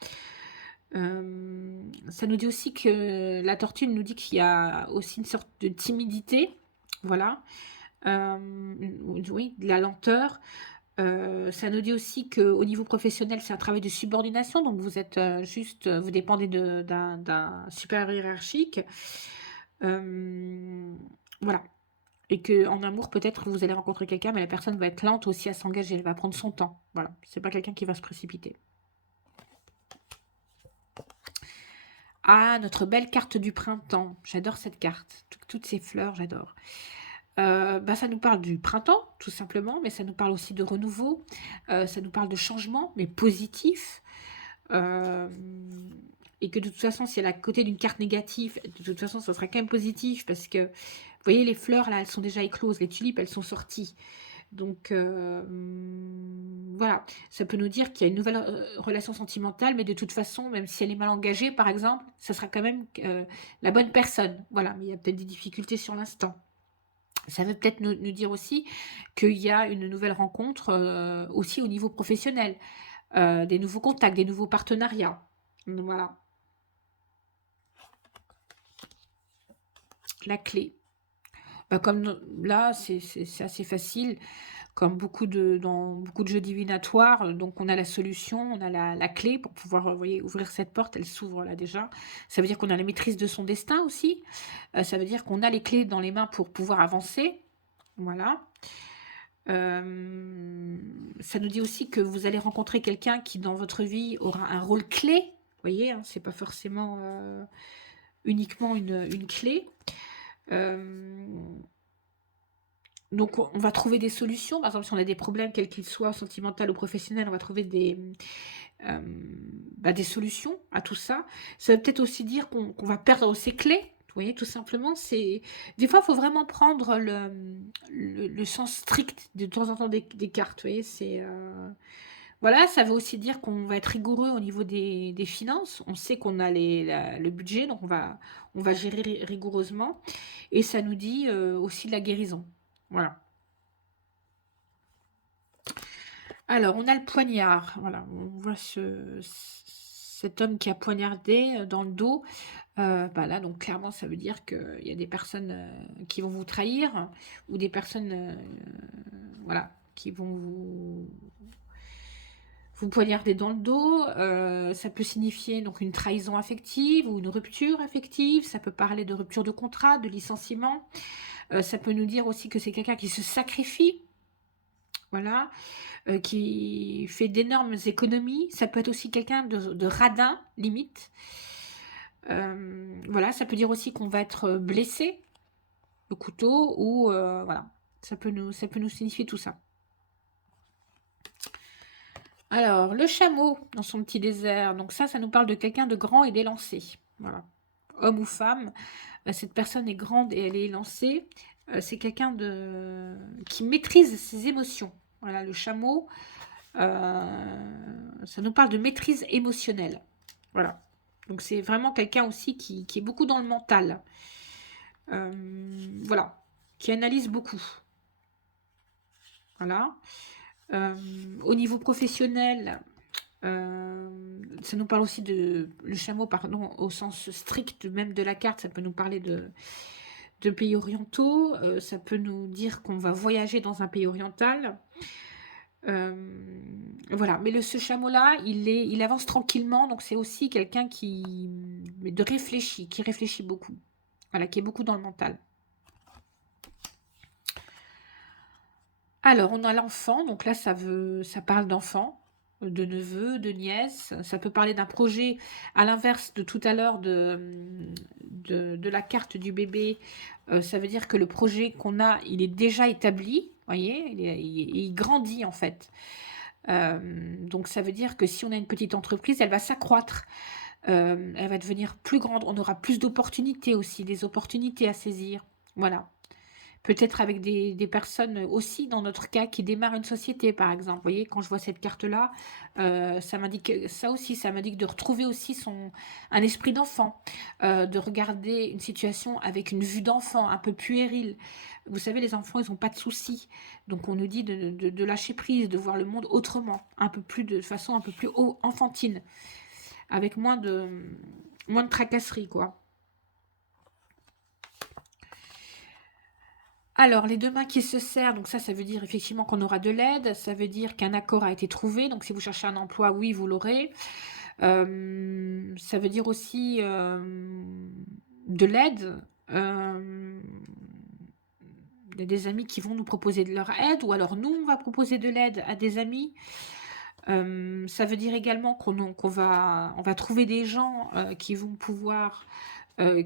Ça nous dit aussi que la tortue nous dit qu'il y a aussi une sorte de timidité, voilà, oui, de la lenteur. Ça nous dit aussi qu'au niveau professionnel, c'est un travail de subordination, donc vous êtes vous dépendez d'un supérieur hiérarchique. Voilà. Et qu'en amour, peut-être vous allez rencontrer quelqu'un, mais la personne va être lente aussi à s'engager, elle va prendre son temps. Voilà, c'est pas quelqu'un qui va se précipiter. Ah, notre belle carte du printemps. J'adore cette carte. Toutes ces fleurs, j'adore. Ça nous parle du printemps, tout simplement, mais ça nous parle aussi de renouveau. Ça nous parle de changement, mais positif. Euh, et que de toute façon, si elle est à côté d'une carte négative, de toute façon, ça sera quand même positif parce que, vous voyez, les fleurs, là, elles sont déjà écloses. Les tulipes, elles sont sorties. Donc, voilà, ça peut nous dire qu'il y a une nouvelle relation sentimentale, mais de toute façon, même si elle est mal engagée, par exemple, ça sera quand même la bonne personne. Voilà, mais il y a peut-être des difficultés sur l'instant. Ça veut peut-être nous dire aussi qu'il y a une nouvelle rencontre aussi au niveau professionnel, des nouveaux contacts, des nouveaux partenariats. Voilà, la clé. Comme là, c'est assez facile. Comme dans beaucoup de jeux divinatoires, donc on a la solution, on a la clé pour pouvoir, vous voyez, ouvrir cette porte, elle s'ouvre là déjà. Ça veut dire qu'on a la maîtrise de son destin aussi. Ça veut dire qu'on a les clés dans les mains pour pouvoir avancer. Voilà. Ça nous dit aussi que vous allez rencontrer quelqu'un qui, dans votre vie, aura un rôle clé. Vous voyez, hein, c'est pas forcément uniquement une clé. Donc, on va trouver des solutions. Par exemple, si on a des problèmes, quels qu'ils soient, sentimentaux ou professionnels, on va trouver des solutions à tout ça. Ça veut peut-être aussi dire qu'on va perdre ses clés. Vous voyez, tout simplement, des fois, il faut vraiment prendre le sens strict de temps en temps des cartes. Vous voyez, voilà, ça veut aussi dire qu'on va être rigoureux au niveau des finances. On sait qu'on a le budget, donc on va gérer rigoureusement. Et ça nous dit aussi de la guérison. Voilà. Alors, on a le poignard. Voilà, on voit cet homme qui a poignardé dans le dos. Là, donc clairement, ça veut dire qu'il y a des personnes qui vont vous trahir ou des personnes, voilà, qui vont vous poignarder dans le dos. Ça peut signifier donc une trahison affective ou une rupture affective. Ça peut parler de rupture de contrat, de licenciement. Ça peut nous dire aussi que c'est quelqu'un qui se sacrifie. Voilà, qui fait d'énormes économies. Ça peut être aussi quelqu'un de radin, limite. Voilà, ça peut dire aussi qu'on va être blessé, le couteau, ou voilà, ça peut nous signifier tout ça. Alors, le chameau dans son petit désert, donc ça nous parle de quelqu'un de grand et d'élancé. Voilà, homme ou femme, cette personne est grande et elle est élancée. C'est quelqu'un qui maîtrise ses émotions. Voilà, le chameau, ça nous parle de maîtrise émotionnelle. Voilà. Donc c'est vraiment quelqu'un aussi qui est beaucoup dans le mental. Voilà. Qui analyse beaucoup. Voilà. Au niveau professionnel, ça nous parle aussi le chameau, pardon, au sens strict même de la carte, ça peut nous parler de pays orientaux, ça peut nous dire qu'on va voyager dans un pays oriental. Voilà, mais ce chameau-là, il avance tranquillement, donc c'est aussi quelqu'un qui réfléchit beaucoup. Voilà, qui est beaucoup dans le mental. Alors, on a l'enfant, donc là, ça parle d'enfant, de neveu, de nièce. Ça peut parler d'un projet, à l'inverse de tout à l'heure de la carte du bébé. Ça veut dire que le projet qu'on a, il est déjà établi. voyez, il grandit en fait. Donc ça veut dire que si on a une petite entreprise, elle va s'accroître. Elle va devenir plus grande. On aura plus d'opportunités aussi, des opportunités à saisir. Voilà. Peut-être avec des personnes aussi, dans notre cas, qui démarrent une société, par exemple. Vous voyez, quand je vois cette carte-là, ça m'indique ça aussi, ça m'indique de retrouver aussi un esprit d'enfant, de regarder une situation avec une vue d'enfant, un peu puérile. Vous savez, les enfants, ils n'ont pas de soucis. Donc, on nous dit de lâcher prise, de voir le monde autrement, un peu plus de façon un peu plus enfantine, avec moins de tracasseries, quoi. Alors, les deux mains qui se serrent, donc ça veut dire effectivement qu'on aura de l'aide, ça veut dire qu'un accord a été trouvé, donc si vous cherchez un emploi, oui, vous l'aurez. Ça veut dire aussi de l'aide. Il y a des amis qui vont nous proposer de leur aide, ou alors nous, on va proposer de l'aide à des amis. Ça veut dire également qu'on va trouver des gens qui vont pouvoir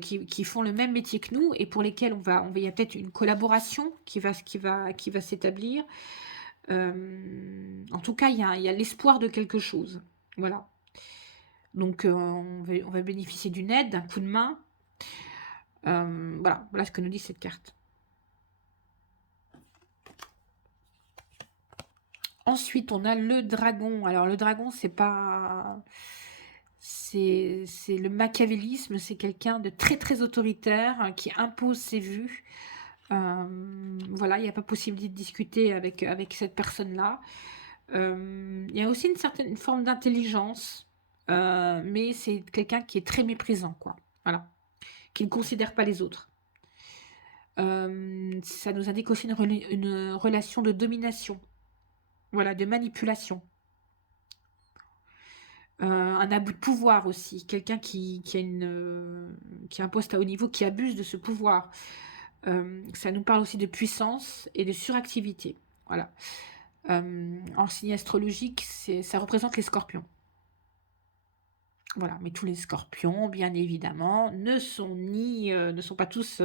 qui font le même métier que nous et pour lesquels il y a peut-être une collaboration qui va s'établir. En tout cas, il y a l'espoir de quelque chose. Voilà. Donc, on va bénéficier d'une aide, d'un coup de main. Voilà ce que nous dit cette carte. Ensuite, on a le dragon. Alors, le dragon, c'est le machiavélisme, c'est quelqu'un de très très autoritaire hein, qui impose ses vues. Voilà, il n'y a pas possibilité de discuter avec cette personne-là. Il y a aussi une certaine forme d'intelligence, mais c'est quelqu'un qui est très méprisant, quoi. Voilà, qui ne considère pas les autres. Ça nous indique aussi une relation de domination, voilà, de manipulation. Un abus de pouvoir aussi, quelqu'un qui a un poste à haut niveau, qui abuse de ce pouvoir. Ça nous parle aussi de puissance et de suractivité. Voilà. En signe astrologique, ça représente les scorpions. Voilà, mais tous les scorpions, bien évidemment, ne sont pas tous,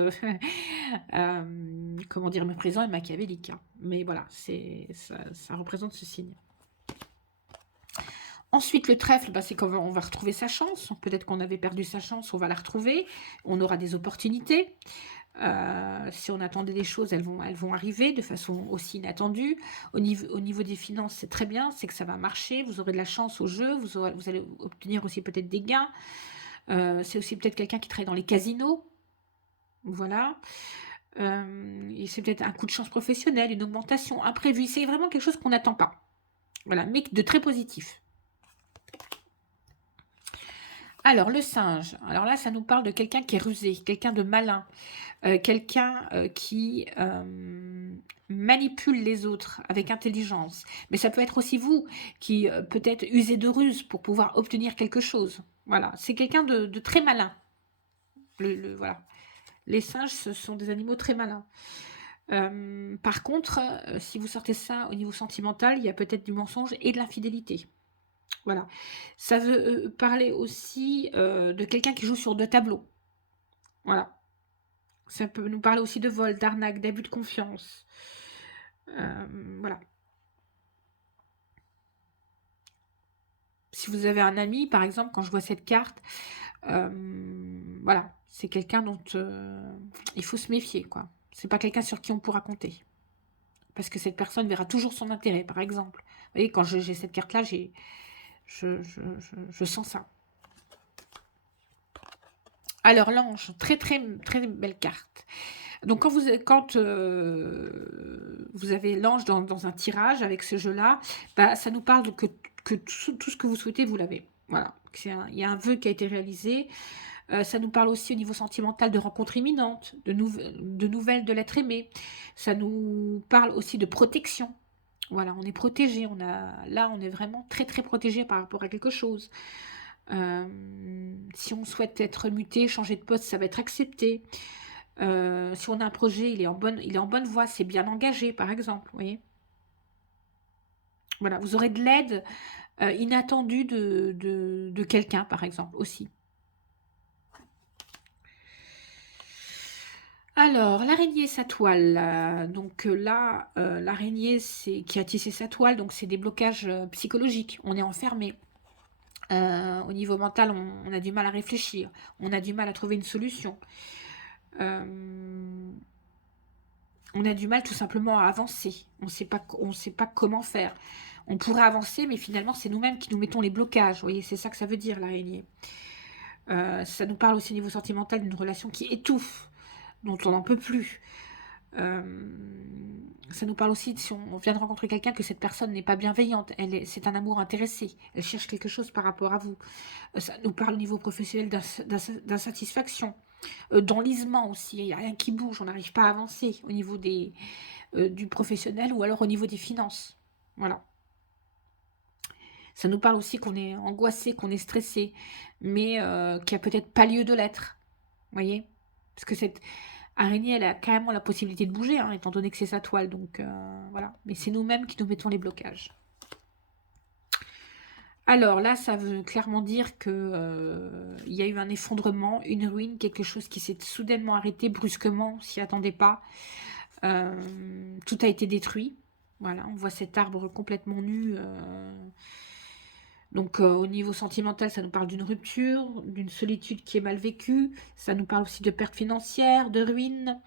comment dire, méprisants et machiavéliques. Hein. Mais voilà, ça représente ce signe. Ensuite, le trèfle, c'est qu'on va retrouver sa chance. Peut-être qu'on avait perdu sa chance, on va la retrouver. On aura des opportunités. Si on attendait des choses, elles vont arriver de façon aussi inattendue. Au niveau des finances, c'est très bien, c'est que ça va marcher. Vous aurez de la chance au jeu, vous allez obtenir aussi peut-être des gains. C'est aussi peut-être quelqu'un qui travaille dans les casinos. Voilà. Et c'est peut-être un coup de chance professionnel, une augmentation imprévue. C'est vraiment quelque chose qu'on n'attend pas. Voilà, mais de très positif. Alors, le singe. Alors là, ça nous parle de quelqu'un qui est rusé, quelqu'un de malin, quelqu'un qui manipule les autres avec intelligence. Mais ça peut être aussi vous qui peut-être usez de ruse pour pouvoir obtenir quelque chose. Voilà, c'est quelqu'un de très malin. Voilà. Les singes, ce sont des animaux très malins. Par contre, si vous sortez ça au niveau sentimental, il y a peut-être du mensonge et de l'infidélité. Voilà. Ça veut parler aussi de quelqu'un qui joue sur deux tableaux. Voilà. Ça peut nous parler aussi de vol, d'arnaque, d'abus de confiance. Voilà. Si vous avez un ami, par exemple, quand je vois cette carte, voilà, c'est quelqu'un dont il faut se méfier, quoi. C'est pas quelqu'un sur qui on pourra compter. Parce que cette personne verra toujours son intérêt, par exemple. Vous voyez, quand j'ai cette carte-là, je sens ça. Alors, l'ange, très très très belle carte. Donc, quand vous avez l'ange dans un tirage avec ce jeu-là, ça nous parle que tout ce que vous souhaitez, vous l'avez. Voilà. Il y a un vœu qui a été réalisé. Ça nous parle aussi au niveau sentimental de rencontres imminentes, de nouvelles de l'être aimé. Ça nous parle aussi de protection. Voilà, on est protégé. Là, on est vraiment très très protégé par rapport à quelque chose. Si on souhaite être muté, changer de poste, ça va être accepté. Si on a un projet, il est en bonne voie, c'est bien engagé, par exemple. Vous voyez, voilà, vous aurez de l'aide inattendue de quelqu'un, par exemple, aussi. Alors, l'araignée et sa toile. Donc là, l'araignée qui a tissé sa toile, donc c'est des blocages psychologiques. On est enfermé. Au niveau mental, on a du mal à réfléchir. On a du mal à trouver une solution. Euh, on a du mal tout simplement à avancer. On sait pas comment faire. On pourrait avancer, mais finalement, c'est nous-mêmes qui nous mettons les blocages. Vous voyez, c'est ça que ça veut dire, l'araignée. Ça nous parle aussi au niveau sentimental d'une relation qui étouffe, dont on n'en peut plus. Euh, Ça nous parle aussi, si on vient de rencontrer quelqu'un, que cette personne n'est pas bienveillante. C'est un amour intéressé. Elle cherche quelque chose par rapport à vous. Ça nous parle au niveau professionnel d'insatisfaction, d'enlisement aussi. Il n'y a rien qui bouge. On n'arrive pas à avancer au niveau du professionnel ou alors au niveau des finances. Voilà. Ça nous parle aussi qu'on est angoissé, qu'on est stressé, mais qu'il n'y a peut-être pas lieu de l'être. Vous voyez? Parce que cette araignée, elle a carrément la possibilité de bouger, hein, étant donné que c'est sa toile. Donc voilà. Mais c'est nous-mêmes qui nous mettons les blocages. Alors là, ça veut clairement dire que il y a eu un effondrement, une ruine, quelque chose qui s'est soudainement arrêté brusquement, on s'y attendait pas. Tout a été détruit. Voilà, on voit cet arbre complètement nu. Donc au niveau sentimental, ça nous parle d'une rupture, d'une solitude qui est mal vécue. Ça nous parle aussi de pertes financières, de ruines.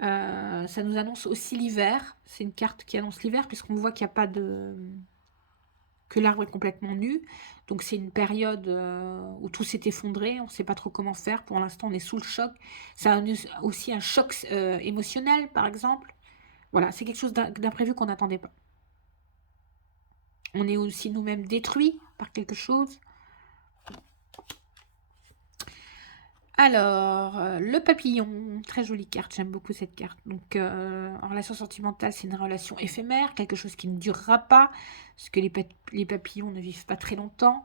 Ça nous annonce aussi l'hiver. C'est une carte qui annonce l'hiver puisqu'on voit qu'il n'y a pas de... que l'arbre est complètement nu. Donc c'est une période où tout s'est effondré. On ne sait pas trop comment faire. Pour l'instant, on est sous le choc. Ça annonce aussi un choc émotionnel, par exemple. Voilà, c'est quelque chose d'imprévu qu'on n'attendait pas. On est aussi nous-mêmes détruits par quelque chose. Alors, le papillon, très jolie carte, j'aime beaucoup cette carte. Donc, en relation sentimentale, c'est une relation éphémère, quelque chose qui ne durera pas, parce que les papillons ne vivent pas très longtemps.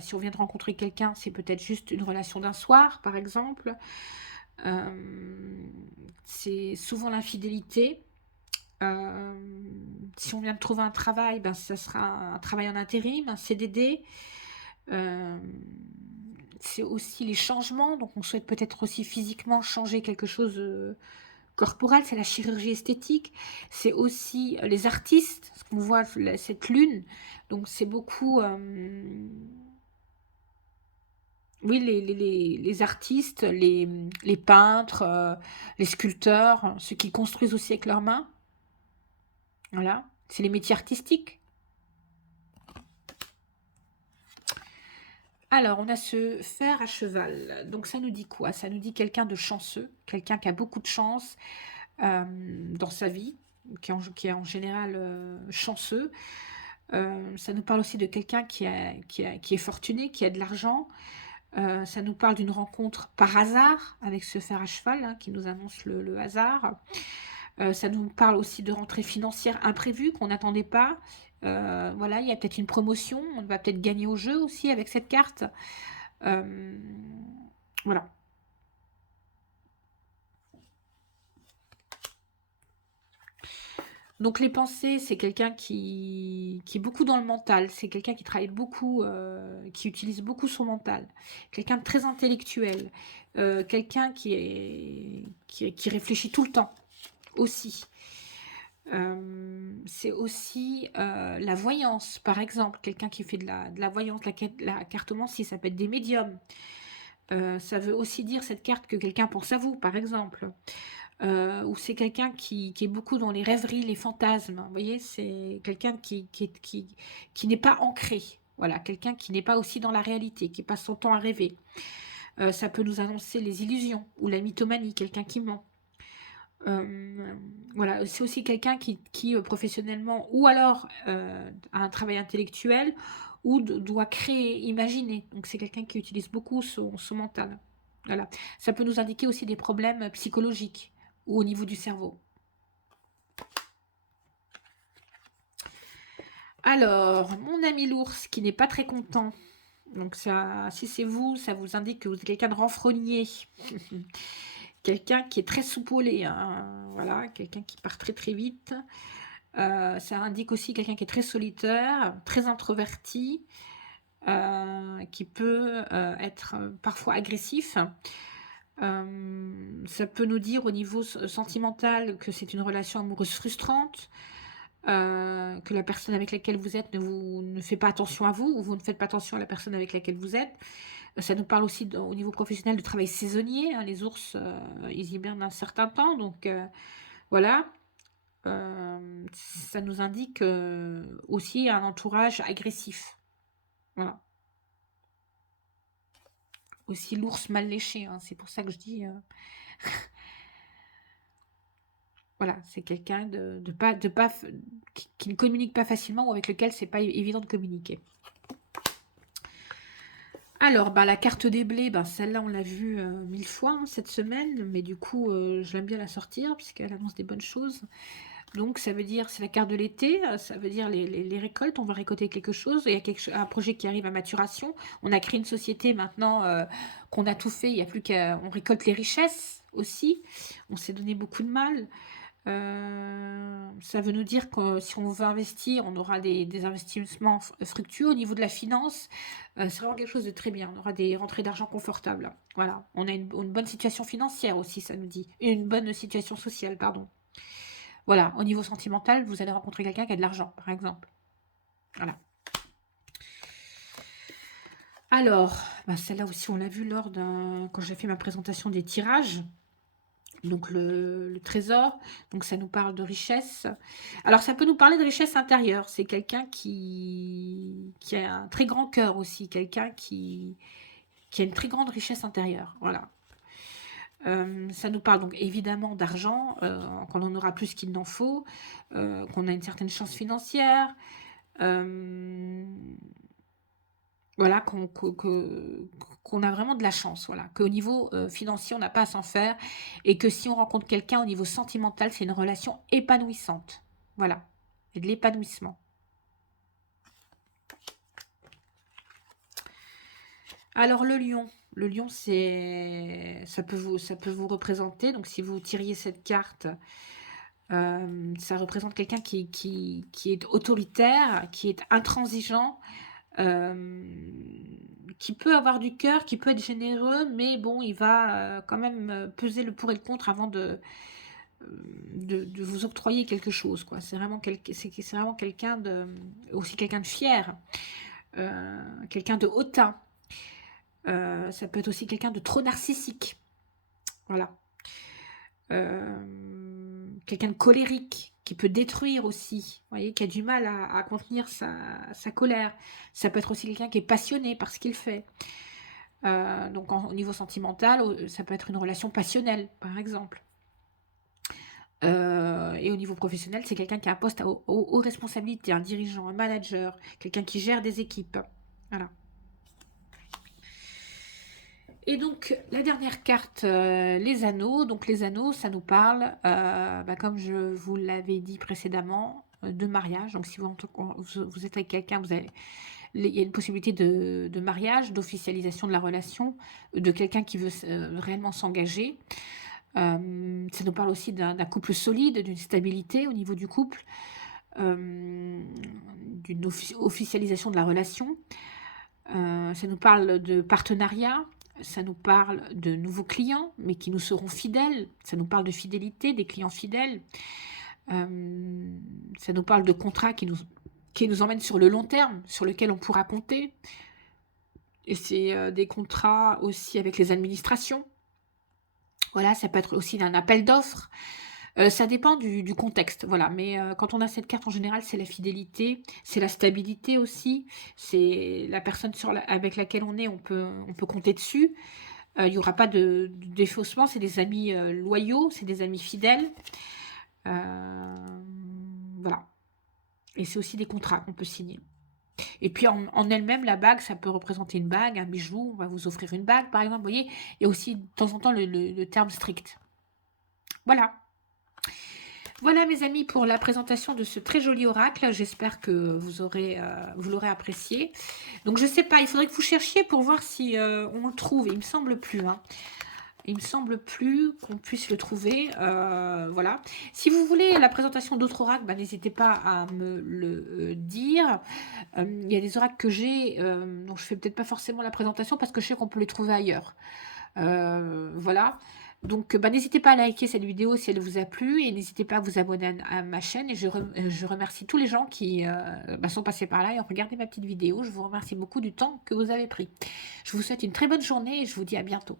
Si on vient de rencontrer quelqu'un, c'est peut-être juste une relation d'un soir, par exemple. C'est souvent l'infidélité. Si on vient de trouver un travail, ben, ça sera un travail en intérim, un CDD. Euh, c'est aussi les changements, donc on souhaite peut-être aussi physiquement changer quelque chose corporel, c'est la chirurgie esthétique. C'est aussi les artistes, parce qu'on voit cette lune, donc c'est beaucoup... oui, les artistes, les peintres, les sculpteurs, ceux qui construisent aussi avec leurs mains. Voilà, c'est les métiers artistiques. Alors, on a ce fer à cheval. Donc, ça nous dit quoi? Ça nous dit quelqu'un de chanceux, quelqu'un qui a beaucoup de chance dans sa vie, qui est en général chanceux. Ça nous parle aussi de quelqu'un qui est fortuné, qui a de l'argent. Ça nous parle d'une rencontre par hasard avec ce fer à cheval hein, qui nous annonce le hasard. Ça nous parle aussi de rentrée financière imprévue qu'on n'attendait pas. Voilà, il y a peut-être une promotion, on va peut-être gagner au jeu aussi avec cette carte. Euh, voilà. Donc les pensées, c'est quelqu'un qui est beaucoup dans le mental, c'est quelqu'un qui travaille beaucoup, qui utilise beaucoup son mental, quelqu'un de très intellectuel, quelqu'un qui réfléchit tout le temps aussi. C'est aussi la voyance, par exemple, quelqu'un qui fait de la voyance, la cartomancie, ça peut être des médiums. Ça veut aussi dire cette carte que quelqu'un pense à vous, par exemple. Ou c'est quelqu'un qui est beaucoup dans les rêveries, les fantasmes. Vous voyez, c'est quelqu'un qui n'est pas ancré. Voilà, quelqu'un qui n'est pas aussi dans la réalité, qui passe son temps à rêver. Ça peut nous annoncer les illusions ou la mythomanie, quelqu'un qui ment. Voilà, c'est aussi quelqu'un qui professionnellement, ou alors a un travail intellectuel, ou doit créer, imaginer. Donc c'est quelqu'un qui utilise beaucoup son mental. Voilà. Ça peut nous indiquer aussi des problèmes psychologiques ou au niveau du cerveau. Alors, mon ami l'ours qui n'est pas très content. Donc ça, si c'est vous, ça vous indique que vous êtes quelqu'un de renfrogné. Quelqu'un qui est très soupolé, hein, voilà, quelqu'un qui part très très vite. Ça indique aussi quelqu'un qui est très solitaire, très introverti, qui peut être parfois agressif. Ça peut nous dire au niveau sentimental que c'est une relation amoureuse frustrante, que la personne avec laquelle vous êtes ne fait pas attention à vous, ou vous ne faites pas attention à la personne avec laquelle vous êtes. Ça nous parle aussi au niveau professionnel de travail saisonnier, hein. Les ours, ils hibernent un certain temps, donc voilà. Ça nous indique aussi un entourage agressif. Voilà. Aussi l'ours mal léché, hein. C'est pour ça que je dis... voilà, c'est quelqu'un qui ne communique pas facilement ou avec lequel c'est pas évident de communiquer. Alors, bah, la carte des blés, bah, celle-là, on l'a vue 1000 fois hein, cette semaine, mais du coup, j'aime bien la sortir puisqu'elle annonce des bonnes choses. Donc, ça veut dire, c'est la carte de l'été, ça veut dire les récoltes, on va récolter quelque chose, il y a un projet qui arrive à maturation, on a créé une société maintenant qu'on a tout fait, il n'y a plus on récolte les richesses aussi, on s'est donné beaucoup de mal. Ça veut nous dire que si on veut investir, on aura des investissements fructueux. Au niveau de la finance, c'est vraiment quelque chose de très bien. On aura des rentrées d'argent confortables. Voilà. On a une bonne situation financière aussi, ça nous dit. Une bonne situation sociale, pardon. Voilà. Au niveau sentimental, vous allez rencontrer quelqu'un qui a de l'argent, par exemple. Voilà. Alors, bah celle-là aussi, on l'a vu quand j'ai fait ma présentation des tirages. Donc le trésor, donc ça nous parle de richesse. Alors ça peut nous parler de richesse intérieure. C'est quelqu'un qui a un très grand cœur aussi, quelqu'un qui a une très grande richesse intérieure. Voilà. Ça nous parle donc évidemment d'argent, qu'on en aura plus qu'il n'en faut, qu'on a une certaine chance financière, voilà, qu'on a vraiment de la chance, voilà, qu'au niveau financier, on n'a pas à s'en faire, et que si on rencontre quelqu'un au niveau sentimental, c'est une relation épanouissante. Voilà, et de l'épanouissement. Alors le lion, ça peut vous représenter, donc si vous tiriez cette carte, ça représente quelqu'un qui est autoritaire, qui est intransigeant, qui peut avoir du cœur, qui peut être généreux, mais bon, il va quand même peser le pour et le contre avant de vous octroyer quelque chose, quoi. C'est vraiment quelqu'un aussi quelqu'un de fier, quelqu'un de hautain. Ça peut être aussi quelqu'un de trop narcissique. Voilà. Quelqu'un de colérique, qui peut détruire aussi, vous voyez, qui a du mal à contenir sa colère. Ça peut être aussi quelqu'un qui est passionné par ce qu'il fait. Donc au niveau sentimental, ça peut être une relation passionnelle, par exemple. Et au niveau professionnel, c'est quelqu'un qui a un poste aux responsabilités, un dirigeant, un manager, quelqu'un qui gère des équipes. Voilà. Et donc, la dernière carte, les anneaux. Donc, les anneaux, ça nous parle, comme je vous l'avais dit précédemment, de mariage. Donc, si vous êtes avec quelqu'un, il y a une possibilité de mariage, d'officialisation de la relation, de quelqu'un qui veut réellement s'engager. Ça nous parle aussi d'un couple solide, d'une stabilité au niveau du couple, d'une officialisation de la relation. Ça nous parle de partenariat, ça nous parle de nouveaux clients, mais qui nous seront fidèles. Ça nous parle de fidélité, des clients fidèles. Ça nous parle de contrats qui nous emmènent sur le long terme, sur lequel on pourra compter. Et c'est des contrats aussi avec les administrations. Voilà, ça peut être aussi un appel d'offres. Ça dépend du contexte, voilà. Mais quand on a cette carte, en général, c'est la fidélité, c'est la stabilité aussi. C'est la personne avec laquelle on peut compter dessus. Il n'y aura pas de défaussement. C'est des amis loyaux, c'est des amis fidèles. Voilà. Et c'est aussi des contrats qu'on peut signer. Et puis en elle-même, la bague, ça peut représenter une bague, un bijou. On va vous offrir une bague, par exemple. Vous voyez, il y a aussi de temps en temps le terme strict. Voilà. Voilà mes amis pour la présentation de ce très joli oracle. J'espère que vous l'aurez apprécié. Donc je ne sais pas, il faudrait que vous cherchiez pour voir si on le trouve. Il me semble plus. Hein. Il me semble plus qu'on puisse le trouver. Voilà. Si vous voulez la présentation d'autres oracles, n'hésitez pas à me le dire. Il y a des oracles que j'ai, dont je ne fais peut-être pas forcément la présentation parce que je sais qu'on peut les trouver ailleurs. Voilà. Donc, bah, n'hésitez pas à liker cette vidéo si elle vous a plu et n'hésitez pas à vous abonner à ma chaîne et je remercie tous les gens qui, bah, sont passés par là et ont regardé ma petite vidéo. Je vous remercie beaucoup du temps que vous avez pris. Je vous souhaite une très bonne journée et je vous dis à bientôt.